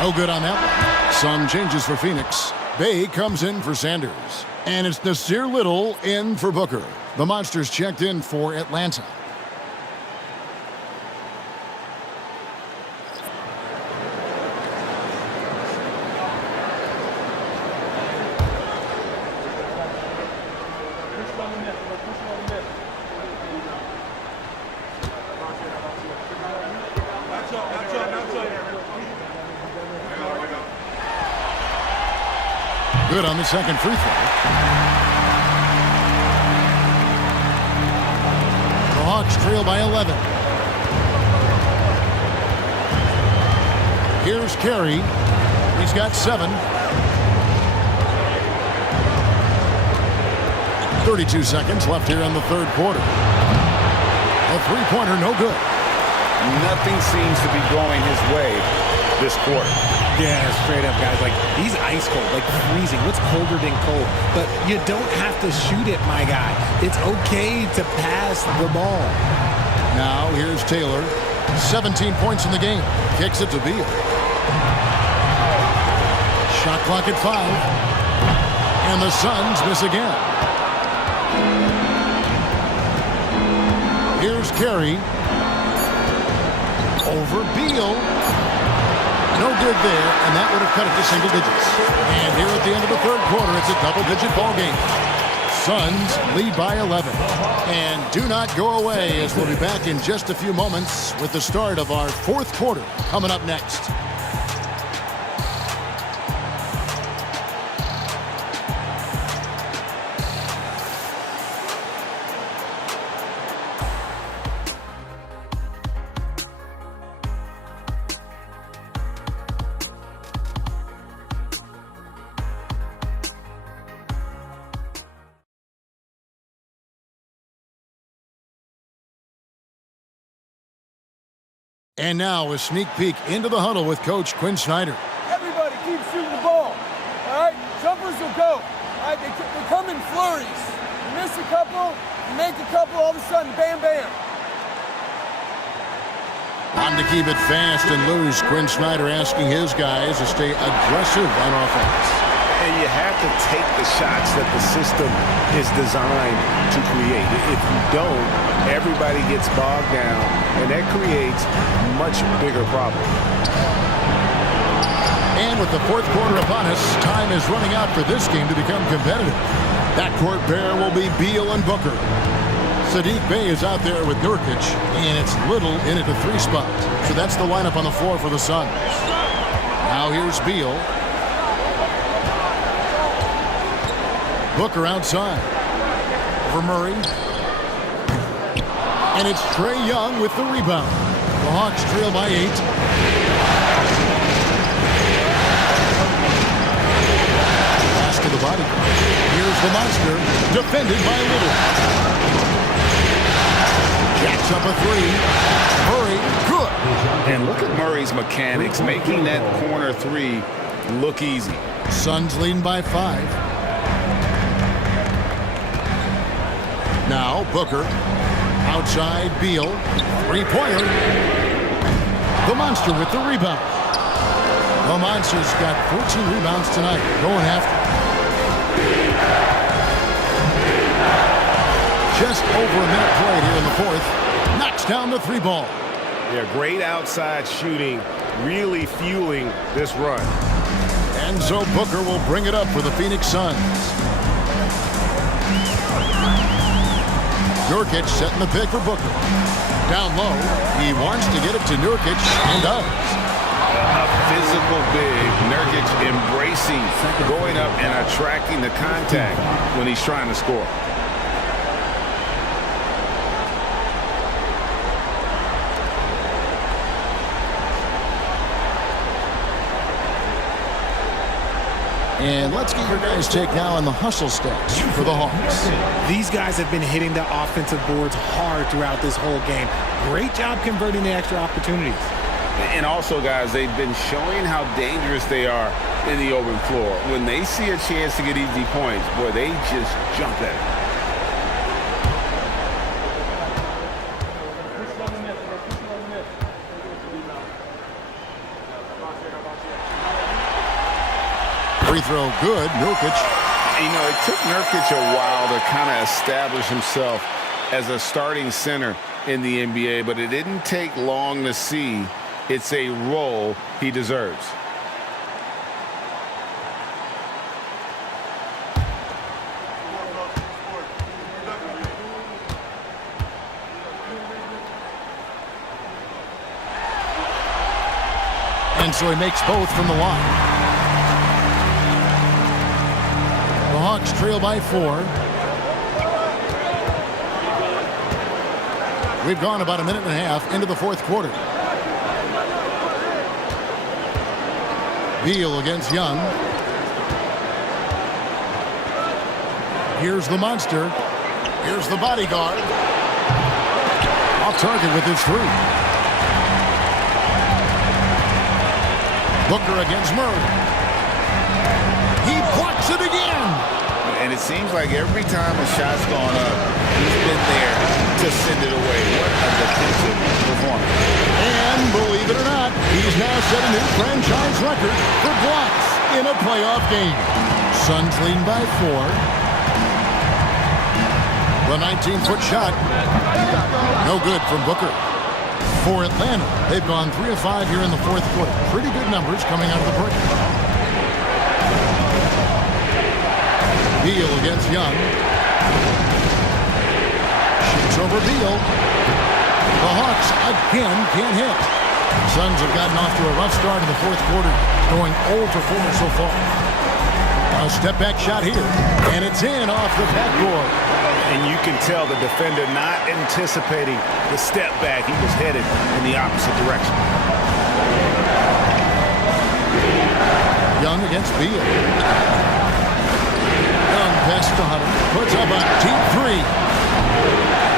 No good on that one. Some changes for Phoenix. Bay comes in for Sanders. And it's Nasir Little in for Booker. The Monsters checked in for Atlanta. Good on the second free throw. The Hawks trail by 11. Here's Carey. He's got 7. 32 seconds left here in the third quarter. A three-pointer, no good. Nothing seems to be going his way this quarter. Yeah, straight up, guys. Like, he's ice cold, like freezing. What's colder than cold? But you don't have to shoot it, my guy. It's okay to pass the ball. Now, here's Taylor. 17 points in the game. Kicks it to Beal. Shot clock at 5. And the Suns miss again. Here's Carey. Over Beal. No good there, and that would have cut it to single digits. And here at the end of the third quarter, it's a double-digit ball game. Suns lead by 11. And do not go away, as we'll be back in just a few moments with the start of our fourth quarter coming up next. And now a sneak peek into the huddle with Coach Quinn Snyder. Everybody keep shooting the ball. All right, jumpers will go. All right, they come in flurries. You miss a couple, you make a couple, all of a sudden, bam, bam. On to keep it fast and loose, Quinn Snyder asking his guys to stay aggressive on offense. And you have to take the shots that the system is designed to create. If you don't, everybody gets bogged down, and that creates much bigger problems. And with the fourth quarter upon us, time is running out for this game to become competitive. That court pair will be Beal and Booker. Saddiq Bey is out there with Nurkic, and it's Little in at the 3 spot. So that's the lineup on the floor for the Suns. Now here's Beal. Booker outside. For Murray. And it's Trae Young with the rebound. The Hawks trail by 8. Pass to the body. Here's the monster. Defended by Little. Jacks up a 3. Murray, good. And look at Murray's mechanics, making that corner 3 look easy. Suns leading by 5. Now Booker. Outside Beal. 3-pointer. The monster with the rebound. The monster's got 14 rebounds tonight. Going after. Just over a minute played here in the 4th. Knocks down the 3 ball. Yeah, great outside shooting, really fueling this run. And so Booker will bring it up for the Phoenix Suns. Nurkic setting the pick for Booker. Down low, he wants to get it to Nurkic and does. A physical big, Nurkic embracing, going up and attracting the contact when he's trying to score. And let's get your guys' take now on the hustle stats for the Hawks. These guys have been hitting the offensive boards hard throughout this whole game. Great job converting the extra opportunities. And also, guys, they've been showing how dangerous they are in the open floor. When they see a chance to get easy points, boy, they just jump at it. Free throw good, Nurkic. You know, it took Nurkic a while to kind of establish himself as a starting center in the NBA, but it didn't take long to see it's a role he deserves. And so he makes both from the line. The Hawks trail by 4. We've gone about a minute and a half into the 4th quarter. Beal against Young. Here's the monster. Here's the bodyguard. Off target with his 3. Booker against Murray. He blocks it again. And it seems like every time a shot's gone up, he's been there to send it away. What a defensive performance. And believe it or not, he's now set a new franchise record for blocks in a playoff game. Suns leading by 4. The 19-foot shot. No good from Booker. For Atlanta, they've gone 3 of 5 here in the 4th quarter. Pretty good numbers coming out of the break. Beal against Young. Shoots over Beal. The Hawks again can't hit. Suns have gotten off to a rough start in the 4th quarter, going 0 for 4 so far. A step back shot here, and it's in off the backboard. And you can tell the defender not anticipating the step back. He was headed in the opposite direction. Young against Beal. Young pass to Hunter. Puts up a deep 3.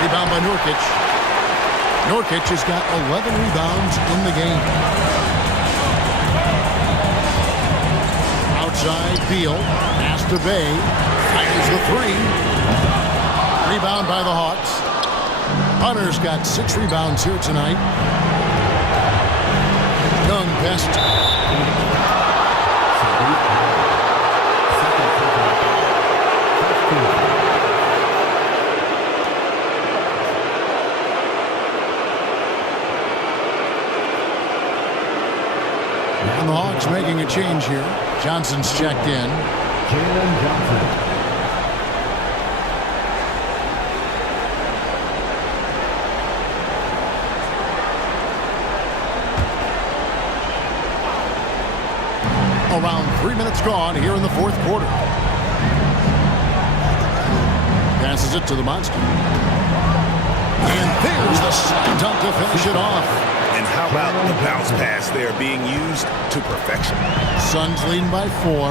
Rebound by Nurkic. Nurkic has got 11 rebounds in the game. Outside Beal. Pass to Bay. Fires the 3. Rebound by the Hawks. Hunter's got 6 rebounds here tonight. Young best. And the Hawks making a change here. Johnson's checked in. Jalen Johnson. Around 3 minutes gone here in the fourth quarter. Passes it to the Monster. And there's the slam dunk to finish it off. And how about the bounce pass there being used to perfection? Suns leading by 4.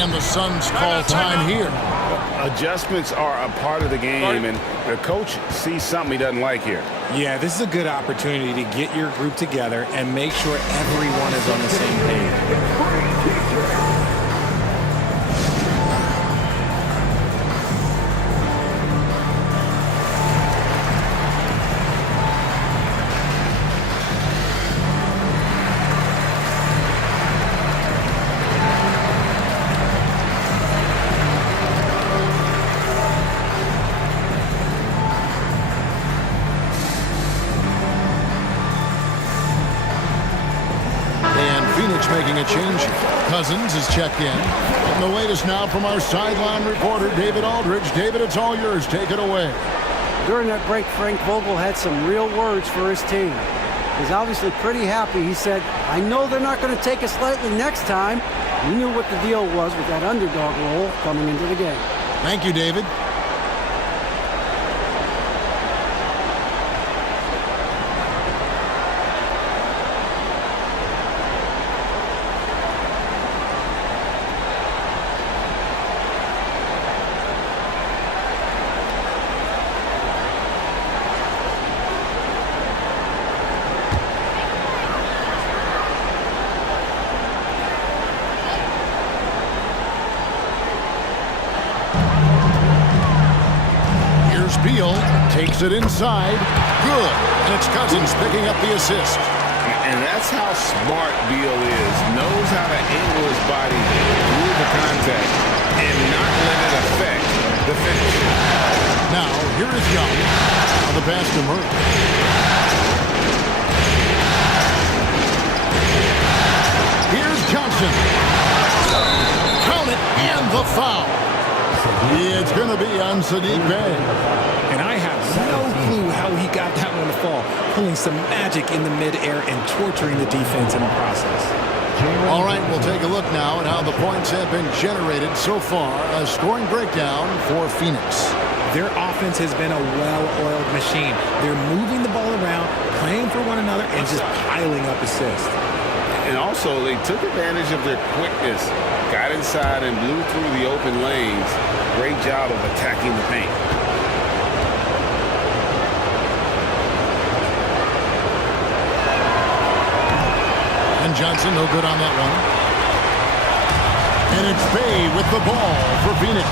And the Suns call time here. Adjustments are a part of the game, and the coach sees something he doesn't like here. Yeah, this is a good opportunity to get your group together and make sure everyone is on the same page. Making a change. Cousins is checked in. And the latest now from our sideline reporter, David Aldridge. David, it's all yours. Take it away. During that break, Frank Vogel had some real words for his team. He's obviously pretty happy. He said, I know they're not going to take us lightly next time. He knew what the deal was with that underdog role coming into the game. Thank you, David. Beal takes it inside. Good. And it's Cousins picking up the assist. And that's how smart Beal is. Knows how to angle his body through the contact and not let it affect the finish. Now, here is Young on the pass to Murray. Here's Johnson. Count it, and the foul. It's going to be on Saddiq Bey. And I have no clue how he got that one to fall, pulling some magic in the midair and torturing the defense in the process. All right, we'll take a look now at how the points have been generated so far. A scoring breakdown for Phoenix. Their offense has been a well-oiled machine. They're moving the ball around, playing for one another, and just piling up assists. And also, they took advantage of their quickness, got inside and blew through the open lanes. Great job of attacking the paint. And Johnson, no good on that one. And it's Bey with the ball for Phoenix.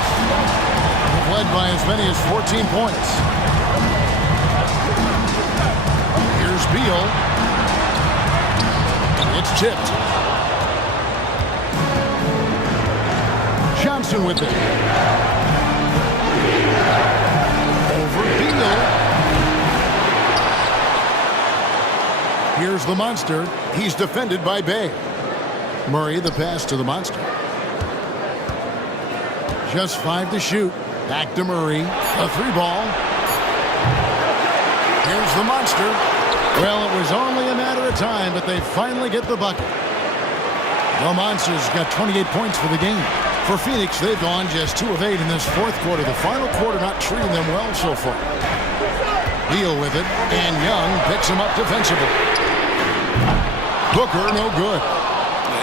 Led by as many as 14 points. Here's Beal. It's tipped. Johnson with it. Over Beal. Here's the Monster. He's defended by Bey. Murray, the pass to the Monster. Just 5 to shoot. Back to Murray. A 3-ball. Here's the Monster. Well, it was only a matter of time, but they finally get the bucket. The Monsters got 28 points for the game. For Phoenix, they've gone just 2 of 8 in this fourth quarter. The final quarter not treating them well so far. Beal with it, and Young picks him up defensively. Booker, no good.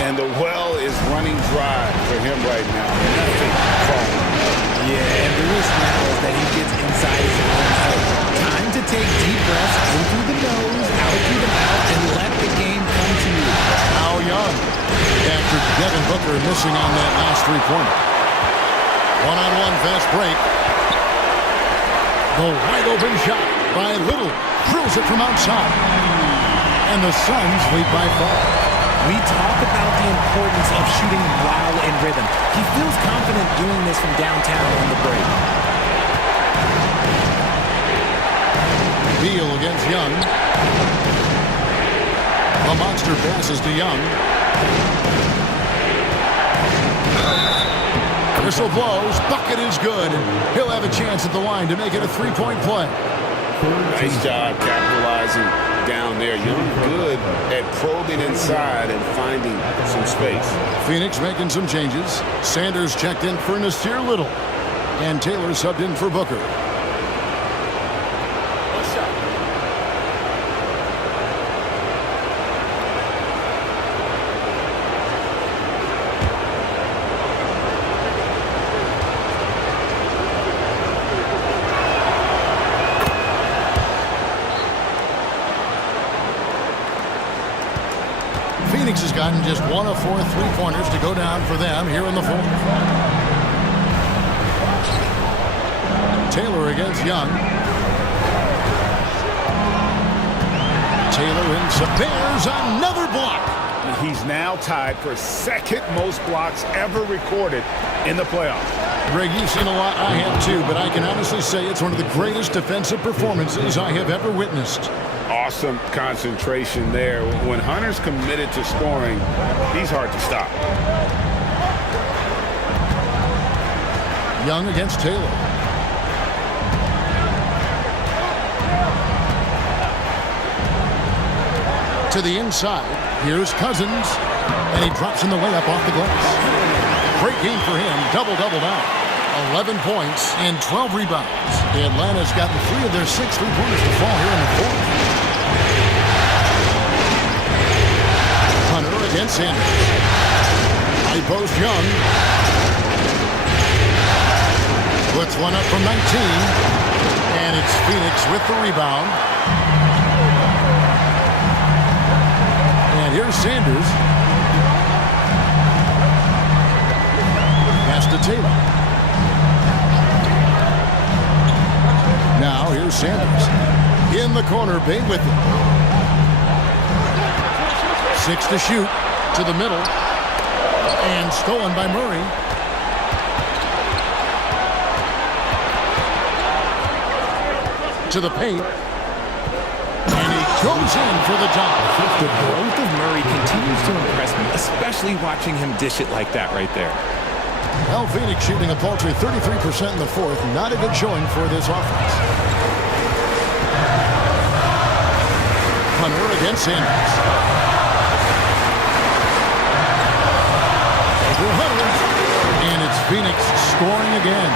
And the well is running dry for him right now. Nothing falling. Yeah, and the risk now is that he gets inside his own head. Time to take deep breaths in through the nose, out through the mouth, and let the game come to you. Now Young, after Devin Booker missing on that last three-pointer. One-on-one fast break. The wide-open shot by Little. Drills it from outside. And the Suns lead by 5. We talk about the importance of shooting while in rhythm. He feels confident doing this from downtown on the break. Beal against Young. The Monster passes to Young. Whistle blows. Bucket is good. And he'll have a chance at the line to make it a 3-point play. Nice job capitalizing down there. Young good at probing inside and finding some space. Phoenix making some changes. Sanders checked in for Nasir Little. And Taylor subbed in for Booker. Phoenix has gotten just 1 of 4 3-pointers to go down for them here in the fourth. Taylor against Young. Taylor in some. There's another block. He's now tied for second most blocks ever recorded in the playoffs. Greg, you've seen a lot. I have too, but I can honestly say it's one of the greatest defensive performances I have ever witnessed. Awesome concentration there. When Hunter's committed to scoring, he's hard to stop. Young against Taylor. To the inside. Here's Cousins. And he drops in the layup off the glass. Great game for him. Double-double now. 11 points and 12 rebounds. Atlanta's gotten 3 of their 6 3-pointers to fall here in the fourth. Hunter against Sanders. High post Young. Puts one up from 19. And it's Phoenix with the rebound. And here's Sanders. Pass to Taylor. Now here's Sanders. In the corner, Bay with it. 6 to shoot. To the middle. And stolen by Murray. To the paint. And he goes in for the dunk. The growth of Murray continues to impress me, especially watching him dish it like that right there. Well, Phoenix shooting a paltry 33% in the fourth. Not a good showing for this offense. Hunter against Sanders. For Hunter. And it's Phoenix scoring again.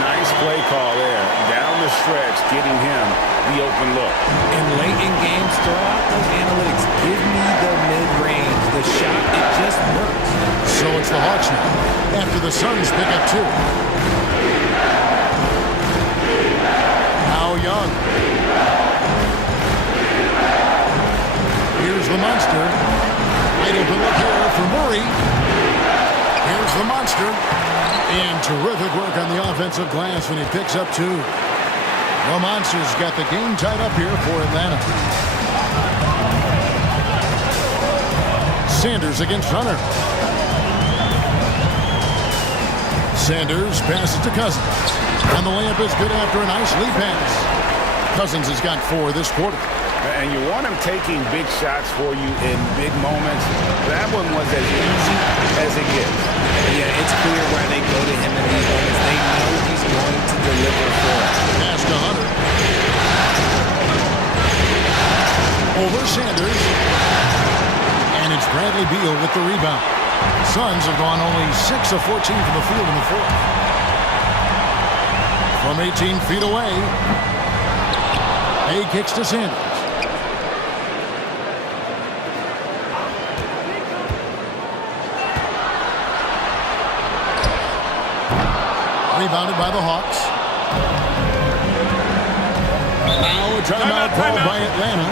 Nice play call there. Down the stretch, getting him the open look. And late in games, throw out those analytics. Give me the mid-range. The shot, it just works. So it's the Hawks now. After the Suns pick up 2. Now Young. Here's the monster. Idle to look here for Murray. Here's the monster. And terrific work on the offensive glass when he picks up 2. The Monsters got the game tied up here for Atlanta. Sanders against Hunter. Sanders passes to Cousins. And the layup is good after a nice lead pass. Cousins has got 4 this quarter. And you want him taking big shots for you in big moments. That one was as easy as it gets. Yeah, it's clear why they go to him in these moments. They know he's going to deliver for them. Pass to Hunter. Over Sanders. And it's Bradley Beal with the rebound. Suns have gone only 6 of 14 from the field in the fourth. From 18 feet away. Hay kicks to Sanders. Rebounded by the Hawks. Now a timeout called by Atlanta.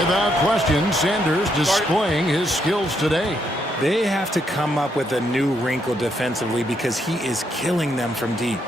Without question, Sanders displaying his skills today. They have to come up with a new wrinkle defensively because he is killing them from deep.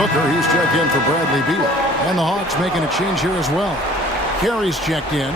Booker, he's checked in for Bradley Beal. And the Hawks making a change here as well. Carey's checked in.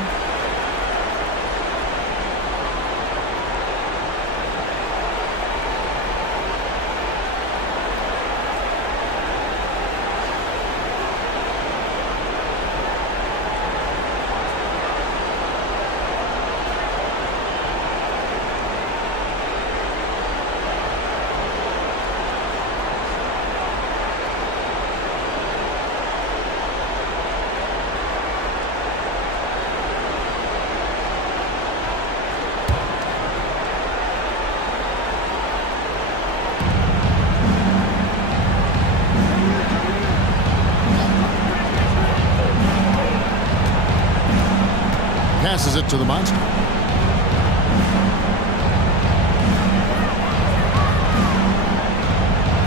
Passes it to the monster.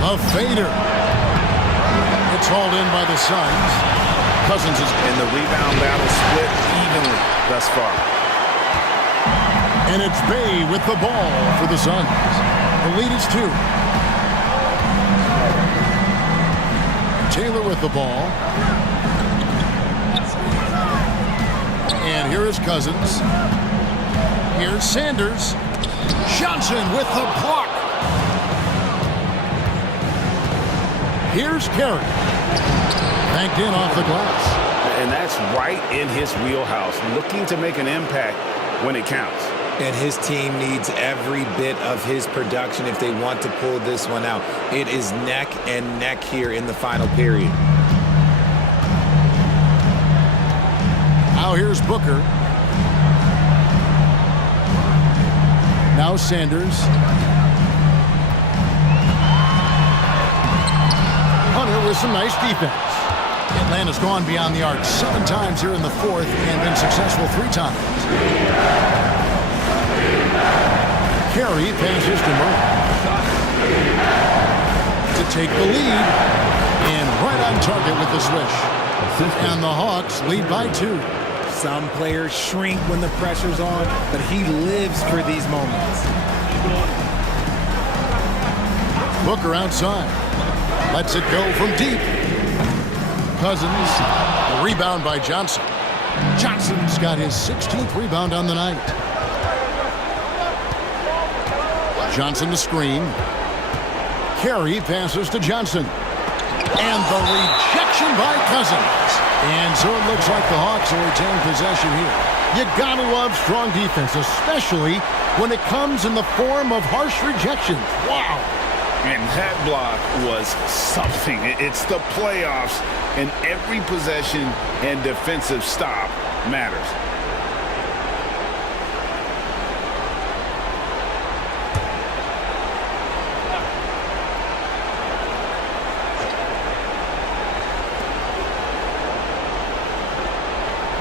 A fader. It's hauled in by the Suns. Cousins is in the rebound battle, split evenly thus far. And it's Bay with the ball for the Suns. The lead is 2. Taylor with the ball. And here is Cousins. Here's Sanders. Johnson with the block. Here's Carey. Banked in off the glass. And that's right in his wheelhouse, looking to make an impact when it counts. And his team needs every bit of his production if they want to pull this one out. It is neck and neck here in the final period. Now here's Booker. Now Sanders. Hunter with some nice defense. Atlanta's gone beyond the arc 7 times here in the 4th and been successful 3 times. Carey passes to Murray to take the lead, and right on target with the swish. And the Hawks lead by 2. Some players shrink when the pressure's on, but he lives for these moments. Booker outside. Lets it go from deep. Cousins. A rebound by Johnson. Johnson's got his 16th rebound on the night. Johnson to screen. Carey passes to Johnson. And the rejection by Cousins. And so it looks like the Hawks will retain possession here. You gotta love strong defense, especially when it comes in the form of harsh rejections. Wow. And that block was something. It's the playoffs, and every possession and defensive stop matters.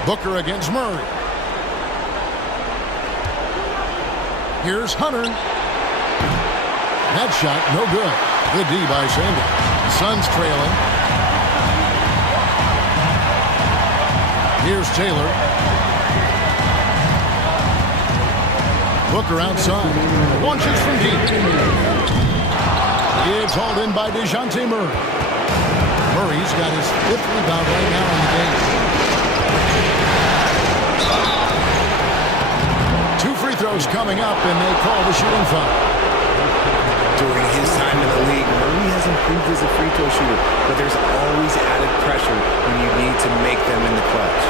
Booker against Murray. Here's Hunter. That shot, no good. Good D by Sanders. Suns trailing. Here's Taylor. Booker outside. Launches from deep. It's hauled in by DeJounte Murray. Murray's got his 5th rebound right now in the game. 2 free throws coming up, and they call the shooting foul. During his time in the league, Murray has improved as a free throw shooter, but there's always added pressure when you need to make them in the clutch.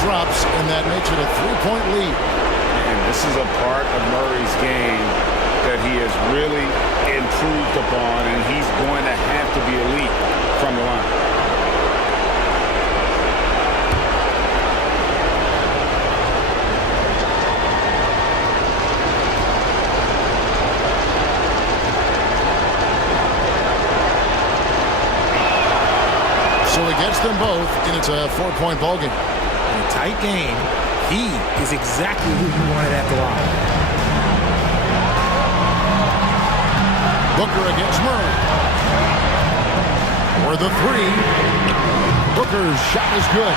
Drops, and that makes it a 3-point lead. And this is a part of Murray's game that he has really improved upon, and he's going to have to be elite from the line. So he gets them both, and it's a 4-point ball game. In a tight game, He is exactly who you wanted at the line. Booker against Murray. For the three. Booker's shot is good.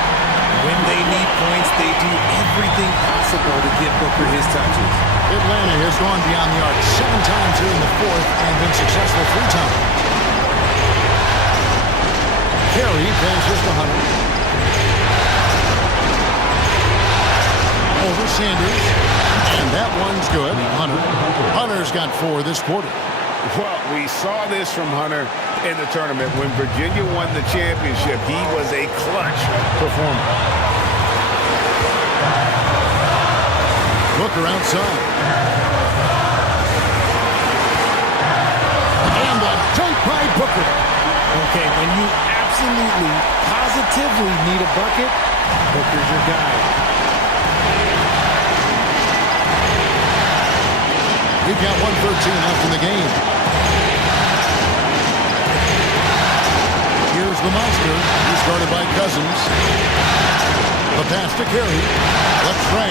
When they need points, they do everything possible to get Booker his touches. Atlanta has gone beyond the arc 7 times here in the fourth and been successful 3 times. Carey passes to Hunter. Over Sanders. And that one's good. Hunter's got 4 this quarter. Well, we saw this from Hunter in the tournament. When Virginia won the championship, he was a clutch performer. Booker outside. And a dunk by Booker. Okay, when you absolutely, positively need a bucket, Booker's your guy. We've got 1:13 left in the game. Here's the monster. He's guarded by Cousins. The pass to Carey. Let's try.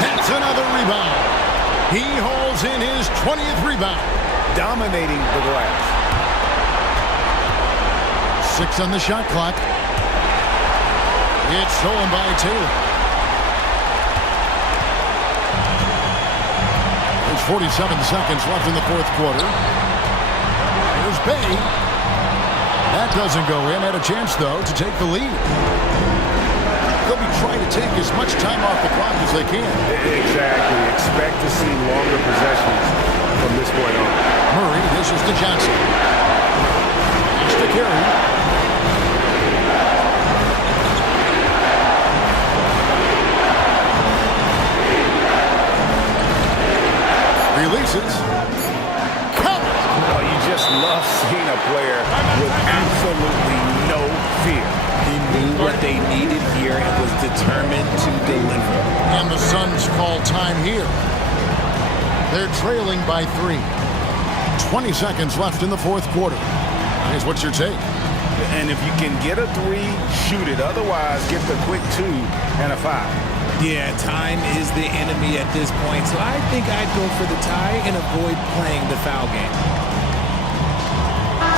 That's another rebound. He hauls in his 20th rebound. Dominating the glass. 6 on the shot clock. It's stolen by Taylor. There's 47 seconds left in the fourth quarter. Here's Bay. That doesn't go in. Had a chance, though, to take the lead. They'll be trying to take as much time off the clock as they can. Exactly. Expect to see longer possessions from this point on. Murray, this is to Johnson. Pass to Carey. Releases. Oh, you just love seeing a player with absolutely no fear. He knew what they needed here and was determined to deliver. And the Suns call time here. They're trailing by 3. 20 seconds left in the fourth quarter. Here's what's your take? And if you can get a 3, shoot it. Otherwise, get the quick 2 and a 5. Yeah, time is the enemy at this point, so I think I'd go for the tie and avoid playing the foul game.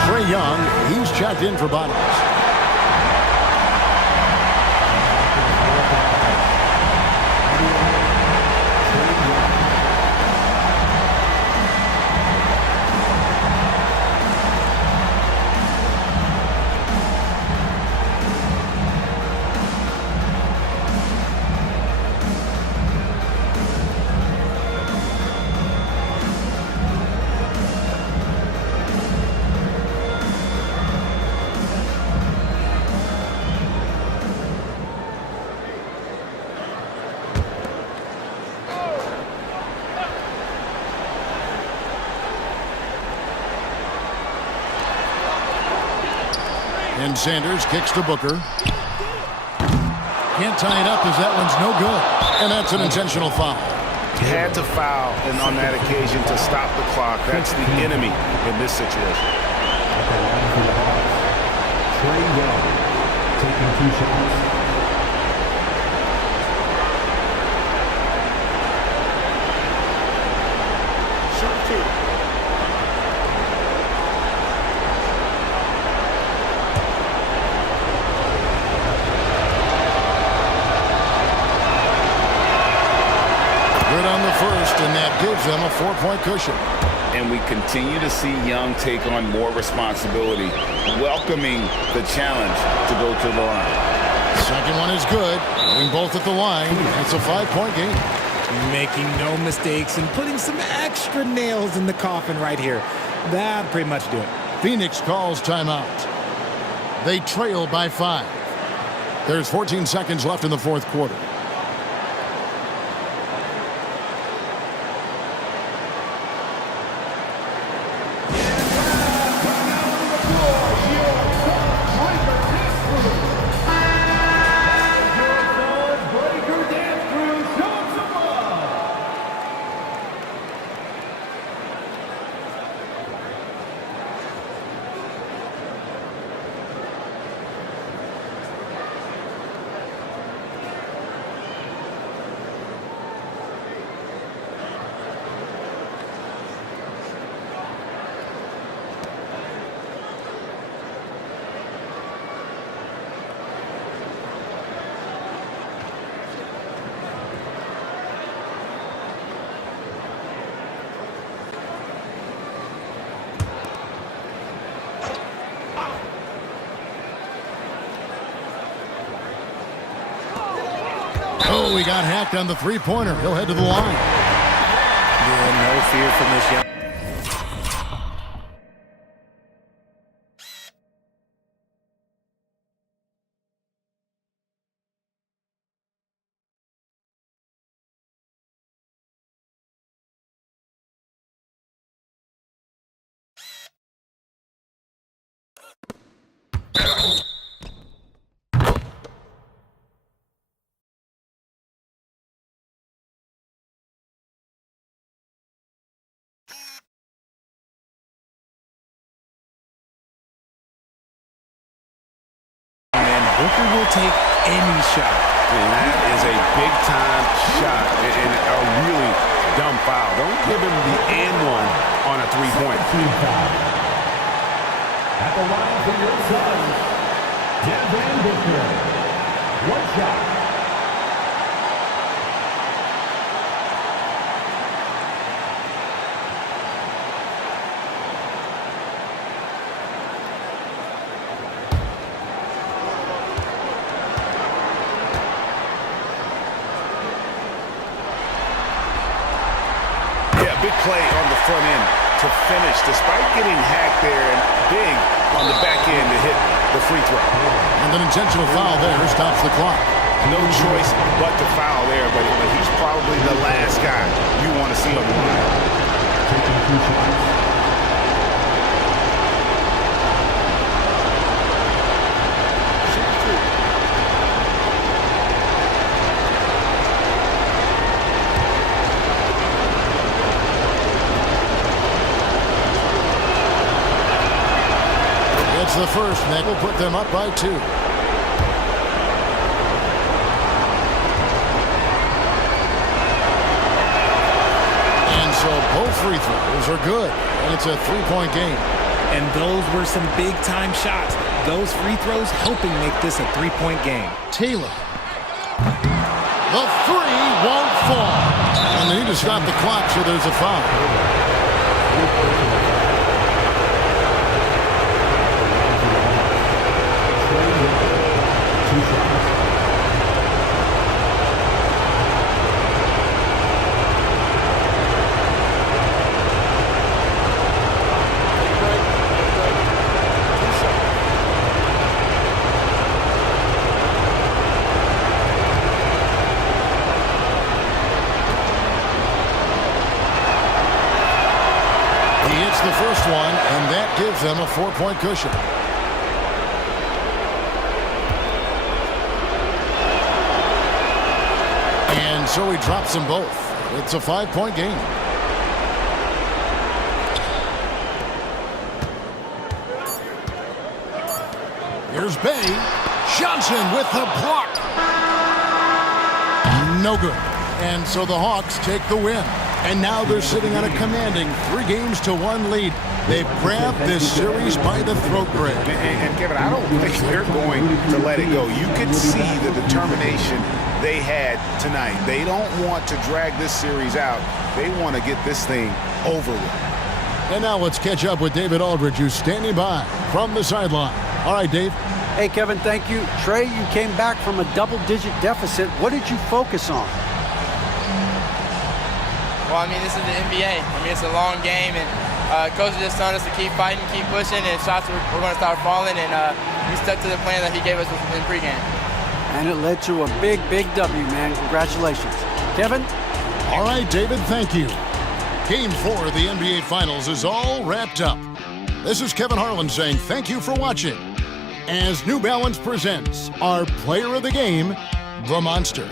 Trae Young, he's checked in for Bottoms. And Sanders kicks to Booker. Can't tie it up as that one's no good. And that's an intentional foul. Had to foul and on that occasion to stop the clock. That's the enemy in this situation. Trae Young taking 2 shots. First, and that gives them a 4-point cushion. And we continue to see Young take on more responsibility, welcoming the challenge to go to the line. Second one is good. Going both at the line. It's a 5-point game. Making no mistakes and putting some extra nails in the coffin right here. That'd pretty much do it. Phoenix calls timeout. They trail by 5. There's 14 seconds left in the fourth quarter. Oh, he got hacked on the three-pointer. He'll head to the line. Yeah, no fear from this young. Booker will take any shot. And that is a big-time shot and a really dumb foul. Don't give him the and one on a three-point. At the line for your son, Devin Booker. One shot. Big play on the front end to finish, despite getting hacked there, and big on the back end to hit the free throw. And an intentional foul there stops the clock. No choice but to foul there, but he's probably the last guy you want to see on the line. Taking 2 shots. It's the first, and that will put them up by 2. And so both free throws are good, and it's a 3-point game. And those were some big-time shots. Those free throws helping make this a 3-point game. Taylor. The three won't fall. And they need to stop the clock, so there's a foul. He hits the first one, and that gives them a 4-point cushion. And so he drops them both. It's a 5-point game. Here's Bay. Johnson with the block. No good. And so the Hawks take the win. And now they're sitting on a commanding 3-1 lead. They've grabbed this series by the throat, Greg. And Kevin, I don't think they're going to let it go. You could see the determination they had tonight. They don't want to drag this series out. They want to get this thing over with. And now let's catch up with David Aldridge, who's standing by from the sideline. All right, Dave. Hey, Kevin, thank you. Trey, you came back from a double-digit deficit. What did you focus on? Well, I mean, this is the NBA. I mean, it's a long game, and Coach just telling us to keep fighting, keep pushing, and shots we're going to start falling, and we stuck to the plan that he gave us in pregame. And it led to a big, big W, man. Congratulations. Kevin? All right, David, thank you. Game 4 of the NBA Finals is all wrapped up. This is Kevin Harlan saying thank you for watching as New Balance presents our player of the game, the Monster.